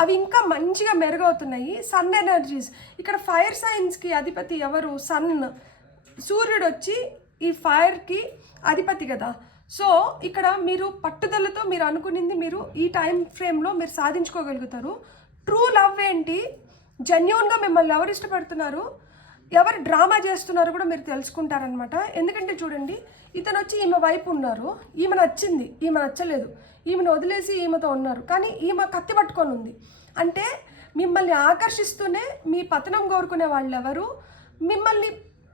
అవి ఇంకా మంచిగా మెరుగవుతున్నాయి. సన్ ఎనర్జీస్, ఇక్కడ ఫైర్ సైన్స్కి అధిపతి ఎవరు, సన్, సూర్యుడు వచ్చి ఈ ఫైర్కి అధిపతి కదా. సో ఇక్కడ మీరు పట్టుదలతో మీరు అనుకునింది మీరు ఈ టైం ఫ్రేమ్లో మీరు సాధించుకోగలుగుతారు. ట్రూ లవ్ ఏంటి, జెన్యూన్గా మిమ్మల్ని ఎవరు ఇష్టపడుతున్నారు, ఎవరు డ్రామా చేస్తున్నారు కూడా మీరు తెలుసుకుంటారనమాట. ఎందుకంటే చూడండి, ఇతను వచ్చి ఈమె వైపు ఉన్నారు, ఈమె నచ్చింది, ఈమె నచ్చలేదు, ఈమెను వదిలేసి ఈమెతో ఉన్నారు, కానీ ఈమె కత్తి పట్టుకొని ఉంది. అంటే మిమ్మల్ని ఆకర్షిస్తూనే మీ పతనం కోరుకునే వాళ్ళు ఎవరు,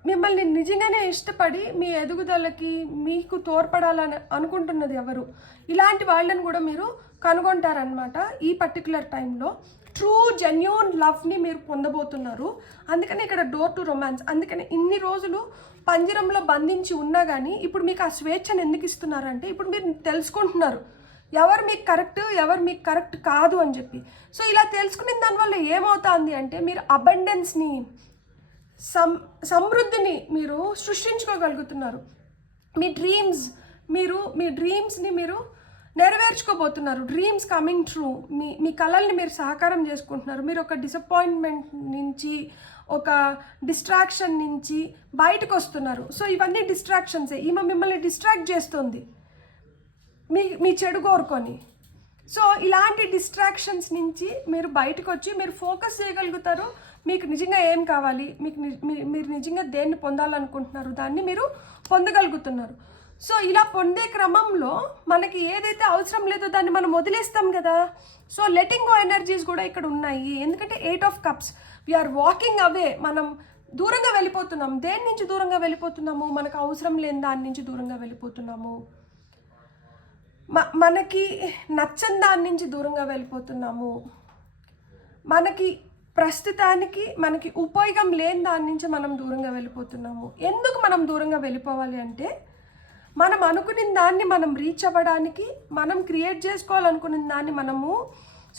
మిమ్మల్ని నిజంగానే ఇష్టపడి మీ ఎదుగుదలకి మీకు తోడ్పడాలని అనుకుంటున్నది ఎవరు, ఇలాంటి వాళ్ళని కూడా మీరు కనుగొంటారనమాట ఈ పర్టికులర్ టైంలో. ట్రూ జెన్యూన్ లవ్ని మీరు పొందబోతున్నారు. అందుకని ఇక్కడ డోర్ టు రొమాన్స్. అందుకని ఇన్ని రోజులు పంజరంలో బంధించి ఉన్నా కానీ ఇప్పుడు మీకు ఆ స్వేచ్ఛను ఎందుకు ఇస్తున్నారంటే ఇప్పుడు మీరు తెలుసుకుంటున్నారు ఎవరు మీకు కరెక్ట్, ఎవరు మీకు కరెక్ట్ కాదు అని చెప్పి. సో ఇలా తెలుసుకునే దానివల్ల ఏమవుతుంది అంటే మీరు అబండెన్స్ని, సమృద్ధిని మీరు సృష్టించుకోగలుగుతున్నారు. మీ డ్రీమ్స్ని మీరు నెరవేర్చుకోబోతున్నారు. Dreams coming true. మీ కళల్ని మీరు సహకారం చేసుకుంటున్నారు. మీరు ఒక డిసప్పాయింట్మెంట్ నుంచి, ఒక డిస్ట్రాక్షన్ నుంచి బయటకు వస్తున్నారు. సో ఇవన్నీ డిస్ట్రాక్షన్సే. ఈమె మిమ్మల్ని డిస్ట్రాక్ట్ చేస్తుంది మీ చెడు కోరుకొని. సో ఇలాంటి డిస్ట్రాక్షన్స్ నుంచి మీరు బయటకు వచ్చి మీరు ఫోకస్ చేయగలుగుతారు. మీకు నిజంగా ఏం కావాలి, మీరు నిజంగా దేన్ని పొందాలనుకుంటున్నారు దాన్ని మీరు పొందగలుగుతున్నారు. సో ఇలా పొందే క్రమంలో మనకి ఏదైతే అవసరం లేదో దాన్ని మనం వదిలేస్తాం కదా. సో లెటింగ్ గో ఎనర్జీస్ కూడా ఇక్కడ ఉన్నాయి. ఎందుకంటే 8 of cups, we're walking away. మనం దూరంగా వెళ్ళిపోతున్నాం. దేని నుంచి దూరంగా వెళ్ళిపోతున్నాము, మనకు అవసరం లేని దాని నుంచి దూరంగా వెళ్ళిపోతున్నాము, మనకి నచ్చని దాని నుంచి దూరంగా వెళ్ళిపోతున్నాము, మనకి ప్రస్తుతానికి మనకి ఉపయోగం లేని దాని నుంచి మనం దూరంగా వెళ్ళిపోతున్నాము. ఎందుకు మనం దూరంగా వెళ్ళిపోవాలి అంటే మనం అనుకున్న దాన్ని మనం రీచ్ అవ్వడానికి, మనం క్రియేట్ చేసుకోవాలనుకున్న దాన్ని మనము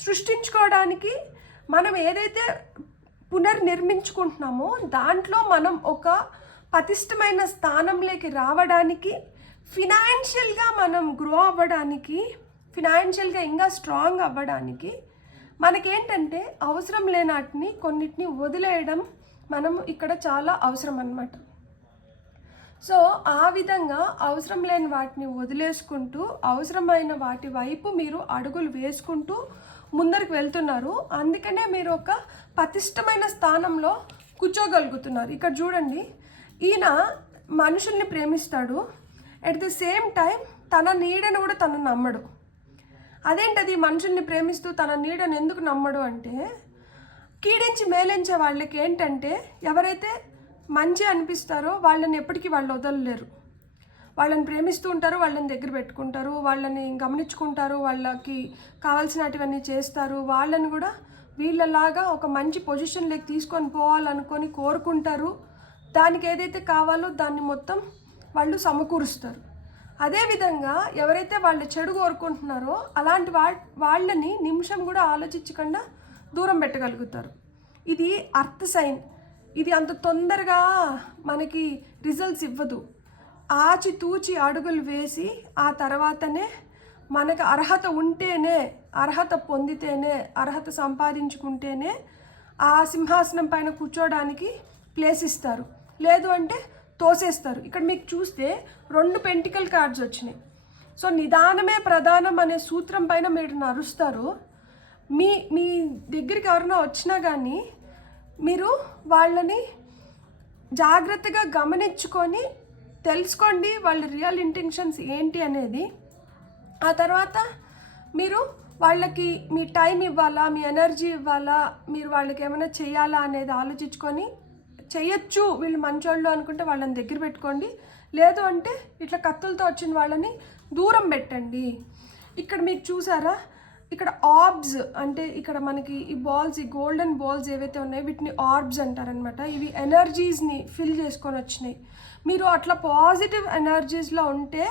సృష్టించుకోవడానికి, మనం ఏదైతే పునర్నిర్మించుకుంటున్నామో దాంట్లో మనం ఒక పటిష్టమైన స్థానంలోకి రావడానికి, ఫినాన్షియల్గా మనం గ్రో అవ్వడానికి, ఫినాన్షియల్గా ఇంకా స్ట్రాంగ్ అవ్వడానికి మనకేంటంటే అవసరం లేనాటిని కొన్నిటిని వదిలేయడం మనం ఇక్కడ చాలా అవసరం అన్నమాట. సో ఆ విధంగా అవసరం లేని వాటిని వదిలేసుకుంటూ అవసరమైన వాటి వైపు మీరు అడుగులు వేసుకుంటూ ముందరికి వెళ్తున్నారు. అందుకనే మీరు ఒక పటిష్టమైన స్థానంలో కూర్చోగలుగుతున్నారు. ఇక్కడ చూడండి, ఈయన మనుషుల్ని ప్రేమిస్తాడు, అట్ ద సేమ్ టైం తన నీడను కూడా తను నమ్మడు. అదేంటది, మనుషుల్ని ప్రేమిస్తూ తన నీడను ఎందుకు నమ్మడు అంటే, కీడించి మేలించే వాళ్ళకి ఏంటంటే ఎవరైతే మంచి అనిపిస్తారో వాళ్ళని ఎప్పటికీ వాళ్ళు వదలలేరు. వాళ్ళని ప్రేమిస్తూ ఉంటారు, వాళ్ళని దగ్గర పెట్టుకుంటారు, వాళ్ళని గమనించుకుంటారు, వాళ్ళకి కావాల్సినటివన్నీ చేస్తారు, వాళ్ళని కూడా వీళ్ళలాగా ఒక మంచి పొజిషన్లోకి తీసుకొని పోవాలనుకొని కోరుకుంటారు. దానికి ఏదైతే కావాలో దాన్ని మొత్తం వాళ్ళు సమకూరుస్తారు. అదేవిధంగా ఎవరైతే వాళ్ళు చెడు కోరుకుంటున్నారో అలాంటి వాళ్ళని నిమిషం కూడా ఆలోచించకుండా దూరం పెట్టగలుగుతారు. ఇది అర్త్ సైన్. ఇది అంత తొందరగా మనకి రిజల్ట్స్ ఇవ్వదు. ఆచితూచి అడుగులు వేసి ఆ తర్వాతనే మనకు అర్హత ఉంటేనే, అర్హత పొందితేనే, అర్హత సంపాదించుకుంటేనే ఆ సింహాసనం పైన కూర్చోడానికి ప్లేస్ ఇస్తారు. లేదు అంటే తోసేస్తారు. ఇక్కడ మీకు చూస్తే 2 పెంటికల్ కార్డ్స్ వచ్చినాయి. సో నిదానమే ప్రధానం అనే సూత్రం పైన మీరు నడుస్తారు. మీ దగ్గరికి ఎవరైనా వచ్చినా కానీ మీరు వాళ్ళని జాగ్రత్తగా గమనించుకొని తెలుసుకోండి వాళ్ళ రియల్ ఇంటెన్షన్స్ ఏంటి అనేది. ఆ తర్వాత మీరు వాళ్ళకి మీ టైం ఇవ్వాలా, మీ ఎనర్జీ ఇవ్వాలా, మీరు వాళ్ళకి ఏమైనా చేయాలా అనేది ఆలోచించుకొని చేయొచ్చు వీళ్ళు మంచోళ్ళు అనుకుంటే వాళ్ళని దగ్గర పెట్టుకోండి. లేదు అంటే ఇట్లా కత్తులతో వచ్చిన వాళ్ళని దూరం పెట్టండి. ఇక్కడ మీకు చూసారా, ఇక్కడ ఆర్బ్స్ అంటే ఇక్కడ మనకి ఈ బాల్స్, ఈ గోల్డెన్ బాల్స్ ఏవైతే ఉన్నాయో వీటిని ఆర్బ్స్ అంటారనమాట. ఇవి ఎనర్జీస్ని ఫిల్ చేసుకొని వచ్చినాయి. మీరు అట్లా పాజిటివ్ ఎనర్జీస్లో ఉంటే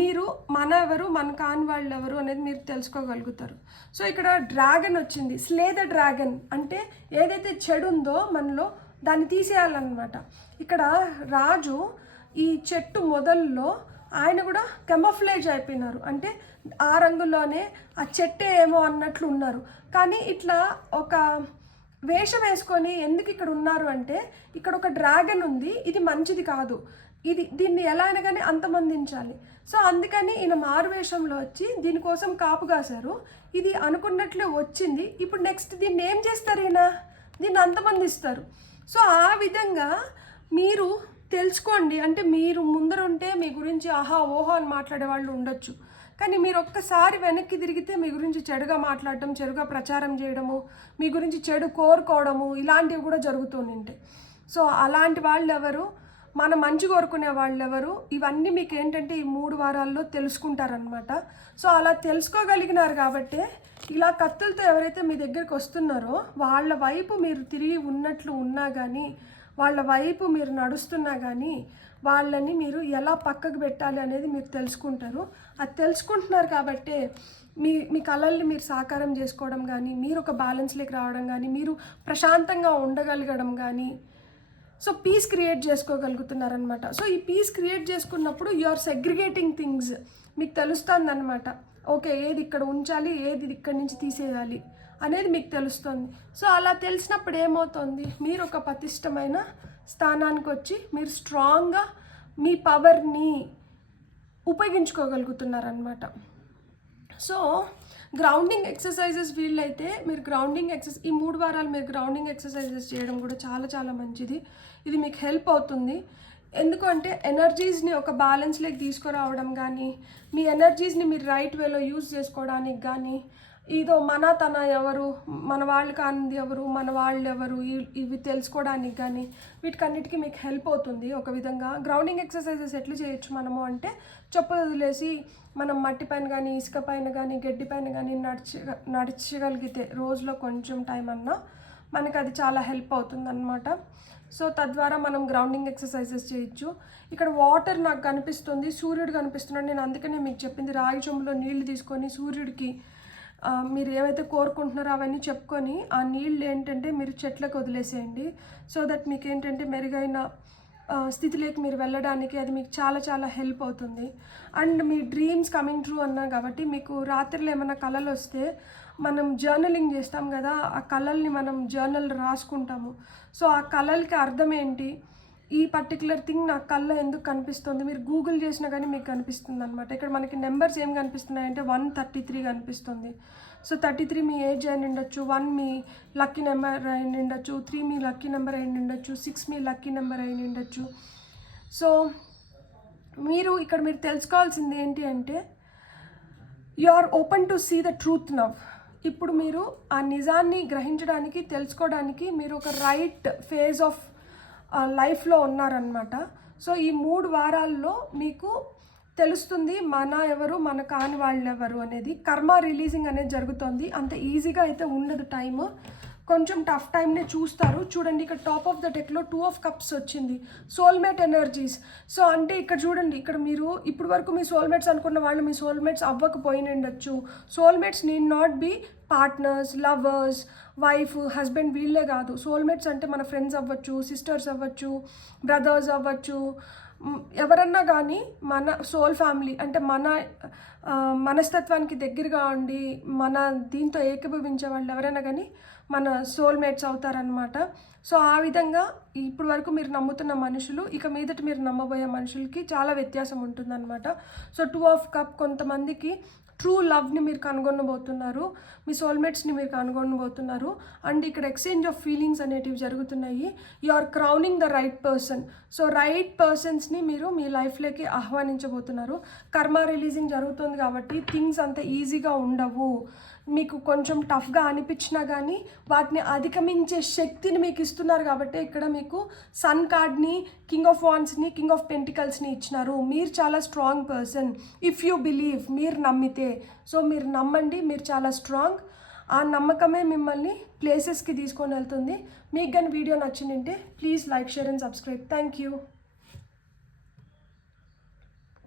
మీరు మన ఎవరు, మన కాని వాళ్ళు ఎవరు అనేది మీరు తెలుసుకోగలుగుతారు. సో ఇక్కడ డ్రాగన్ వచ్చింది, స్లే ద డ్రాగన్ అంటే ఏదైతే చెడు ఉందో మనలో దాన్ని తీసేయాలన్నమాట. ఇక్కడ రాజు ఈ చెట్టు మొదల్లో ఆయన కూడా కెమోఫ్లేజ్ అయిపోయినారు, అంటే ఆ రంగులోనే ఆ చెట్టే ఏమో అన్నట్లు ఉన్నారు. కానీ ఇట్లా ఒక వేషం వేసుకొని ఎందుకు ఇక్కడ ఉన్నారు అంటే ఇక్కడ ఒక డ్రాగన్ ఉంది, ఇది మంచిది కాదు, దీన్ని ఎలా అయినా కానీ అంతమొందించాలి. సో అందుకని ఈయన మారువేషంలో వచ్చి దీనికోసం కాపు కాశారు. ఇది అనుకున్నట్లే వచ్చింది. ఇప్పుడు నెక్స్ట్ దీన్ని ఏం చేస్తారు? దీన్ని అంతమంది ఇస్తారు. సో ఆ విధంగా మీరు తెలుసుకోండి. అంటే మీరు ముందర ఉంటే మీ గురించి ఆహా ఓహో అని మాట్లాడే వాళ్ళు ఉండొచ్చు, కానీ మీరు ఒక్కసారి వెనక్కి తిరిగితే మీ గురించి చెడుగా మాట్లాడటం, చెడుగా ప్రచారం చేయడము, మీ గురించి చెడు కోరుకోవడము ఇలాంటివి కూడా జరుగుతూనే. సో అలాంటి వాళ్ళు ఎవరు, మన మంచి కోరుకునే వాళ్ళు ఎవరు, ఇవన్నీ మీకు ఏంటంటే ఈ 3 వారాల్లో తెలుసుకుంటారనమాట. సో అలా తెలుసుకోగలిగినారు కాబట్టి ఇలా కత్తులతో ఎవరైతే మీ దగ్గరికి వస్తున్నారో వాళ్ళ వైపు మీరు తిరిగి ఉన్నట్లు ఉన్నా కానీ, వాళ్ళ వైపు మీరు నడుస్తున్నా కానీ వాళ్ళని మీరు ఎలా పక్కకు పెట్టాలి అనేది మీరు తెలుసుకుంటారు. అది తెలుసుకుంటున్నారు కాబట్టే మీ కళల్ని మీరు సాకారం చేసుకోవడం కానీ, మీరు ఒక బ్యాలెన్స్లోకి రావడం కానీ, మీరు ప్రశాంతంగా ఉండగలగడం కానీ, సో పీస్ క్రియేట్ చేసుకోగలుగుతున్నారనమాట. సో ఈ పీస్ క్రియేట్ చేసుకున్నప్పుడు యు ఆర్ సెగ్రిగేటింగ్ థింగ్స్, మీకు తెలుస్తుంది అనమాట. ఓకే, ఏది ఇక్కడ ఉంచాలి, ఏది ఇక్కడి నుంచి తీసేయాలి అనేది మీకు తెలుస్తుంది. సో అలా తెలిసినప్పుడు ఏమవుతుంది, మీరు ఒక పటిష్టమైన స్థానానికి వచ్చి మీరు స్ట్రాంగ్గా మీ పవర్ని ఉపయోగించుకోగలుగుతున్నారనమాట. సో గ్రౌండింగ్ ఎక్సర్సైజెస్ వీళ్ళైతే మీరు ఈ 3 వారాలు మీరు గ్రౌండింగ్ ఎక్సర్సైజెస్ చేయడం కూడా చాలా చాలా మంచిది. ఇది మీకు హెల్ప్ అవుతుంది. ఎందుకంటే ఎనర్జీస్ని ఒక బ్యాలెన్స్లోకి తీసుకురావడం కానీ, మీ ఎనర్జీస్ని మీరు రైట్ వేలో యూజ్ చేసుకోవడానికి కానీ, ఇదో తన ఎవరు, మన వాళ్ళు కానిది ఎవరు, మన వాళ్ళు ఎవరు, ఇవి తెలుసుకోవడానికి కానీ వీటికన్నిటికీ మీకు హెల్ప్ అవుతుంది. ఒక విధంగా గ్రౌండింగ్ ఎక్సర్సైజెస్ ఎట్లా చేయొచ్చు మనము అంటే, చెప్పులు వదిలేసి మనం మట్టి పైన కానీ, ఇసుక పైన కానీ, గడ్డి పైన కానీ నడచగలిగితే రోజులో కొంచెం టైం అన్నా మనకు అది చాలా హెల్ప్ అవుతుంది అనమాట. సో తద్వారా మనం గ్రౌండింగ్ ఎక్సర్సైజెస్ చేయొచ్చు. ఇక్కడ వాటర్ నాకు కనిపిస్తుంది, సూర్యుడు కనిపిస్తున్నాడు. నేను అందుకనే మీకు చెప్పింది, రాగి చెంబులో నీళ్లు తీసుకొని సూర్యుడికి మీరు ఏవైతే కోరుకుంటున్నారో అవన్నీ చెప్పుకొని ఆ నీళ్ళు ఏంటంటే మీరు చెట్లకు వదిలేసేయండి. సో దట్ మీకు ఏంటంటే మెరుగైన స్థితిలోకి మీరు వెళ్ళడానికి అది మీకు చాలా చాలా హెల్ప్ అవుతుంది. And me dreams coming true అన్నా కాబట్టి మీకు రాత్రిలో ఏమైనా కళలు వస్తే మనం జర్నలింగ్ చేస్తాం కదా, ఆ కళల్ని మనం జర్నల్ రాసుకుంటాము. సో ఆ కళలకి అర్థం ఏంటి, ఈ పర్టికులర్ థింగ్ నా కళ్ళ ఎందుకు కనిపిస్తుంది, మీరు గూగుల్ చేసినా కానీ మీకు కనిపిస్తుంది అనమాట. ఇక్కడ మనకి నెంబర్స్ ఏం కనిపిస్తున్నాయంటే 133 కనిపిస్తుంది. సో 33 మీ ఏజ్ అయిన ఉండొచ్చు, 1 మీ లక్కీ నెంబర్ అయిన ఉండొచ్చు, 3 మీ లక్కీ నెంబర్ అయిన ఉండొచ్చు, 6 మీ లక్కీ నెంబర్ అయిన ఉండొచ్చు. సో మీరు తెలుసుకోవాల్సింది ఏంటి అంటే, you are open to see the truth now. ఇప్పుడు మీరు ఆ నిజాన్ని గ్రహించడానికి, తెలుసుకోవడానికి మీరు ఒక రైట్ ఫేజ్ ఆఫ్ లైఫ్లో ఉన్నారనమాట. సో ఈ 3 వారాల్లో మీకు తెలుస్తుంది మన ఎవరు, మన కాని వాళ్ళు ఎవరు అనేది. కర్మ రిలీజింగ్ అనేది జరుగుతుంది. అంత ఈజీగా అయితే ఉండదు, టైము కొంచెం టఫ్ టైంనే చూస్తారు. చూడండి, ఇక్కడ టాప్ ఆఫ్ ద డెక్లో 2 ఆఫ్ కప్స్ వచ్చింది, సోల్మేట్ ఎనర్జీస్. సో అంటే ఇక్కడ చూడండి, ఇక్కడ మీరు ఇప్పుడు వరకు మీ సోల్మేట్స్ అనుకున్న వాళ్ళు మీ సోల్మేట్స్ అవ్వకపోయినండొచ్చు. Soulmates need not be partners, lovers, wife, husband వీళ్ళే కాదు. సోల్మేట్స్ అంటే మన ఫ్రెండ్స్ అవ్వచ్చు, సిస్టర్స్ అవ్వచ్చు, బ్రదర్స్ అవ్వచ్చు, ఎవరన్నా కానీ మన సోల్ ఫ్యామిలీ అంటే మన మనస్తత్వానికి దగ్గరగా ఉండి మన దీంతో ఏకీభవించే వాళ్ళు ఎవరైనా కానీ మన సోల్మేట్స్ అవుతారనమాట. సో ఆ విధంగా ఇప్పుడు వరకు మీరు నమ్ముతున్న మనుషులు ఇక మీదట మీరు నమ్మబోయే మనుషులకి చాలా వ్యత్యాసం ఉంటుందన్నమాట. సో 2 ఆఫ్ కప్ కొంతమందికి ట్రూ లవ్ని మీరు కనుగొనబోతున్నారు, మీ సోల్మేట్స్ని మీరు కనుగొనబోతున్నారు. అండ్ ఇక్కడ ఎక్స్చేంజ్ ఆఫ్ ఫీలింగ్స్ అనేటివి జరుగుతున్నాయి. You are crowning the right person. So right పర్సన్స్ని మీరు మీ లైఫ్లోకి ఆహ్వానించబోతున్నారు. కర్మ రిలీజింగ్ జరుగుతుంది కాబట్టి థింగ్స్ అంత ఈజీగా ఉండవు. మీకు కొంచెం టఫ్గా అనిపించినా కానీ వాటిని అధిగమించే శక్తిని మీకు ఇస్తున్నారు కాబట్టి ఇక్కడ మీకు సన్ కార్డ్ని, కింగ్ ఆఫ్ వాండ్స్ని, కింగ్ ఆఫ్ పెంటికల్స్ని ఇచ్చినారు. మీరు చాలా strong person if you believe, మీరు నమ్మితే. సో మీరు నమ్మండి, మీరు చాలా స్ట్రాంగ్. ఆ నమ్మకమే మిమ్మల్ని ప్లేసెస్కి తీసుకొని వెళ్తుంది. మీకు కానీ వీడియో నచ్చిందంటే please like, share and subscribe. Thank you.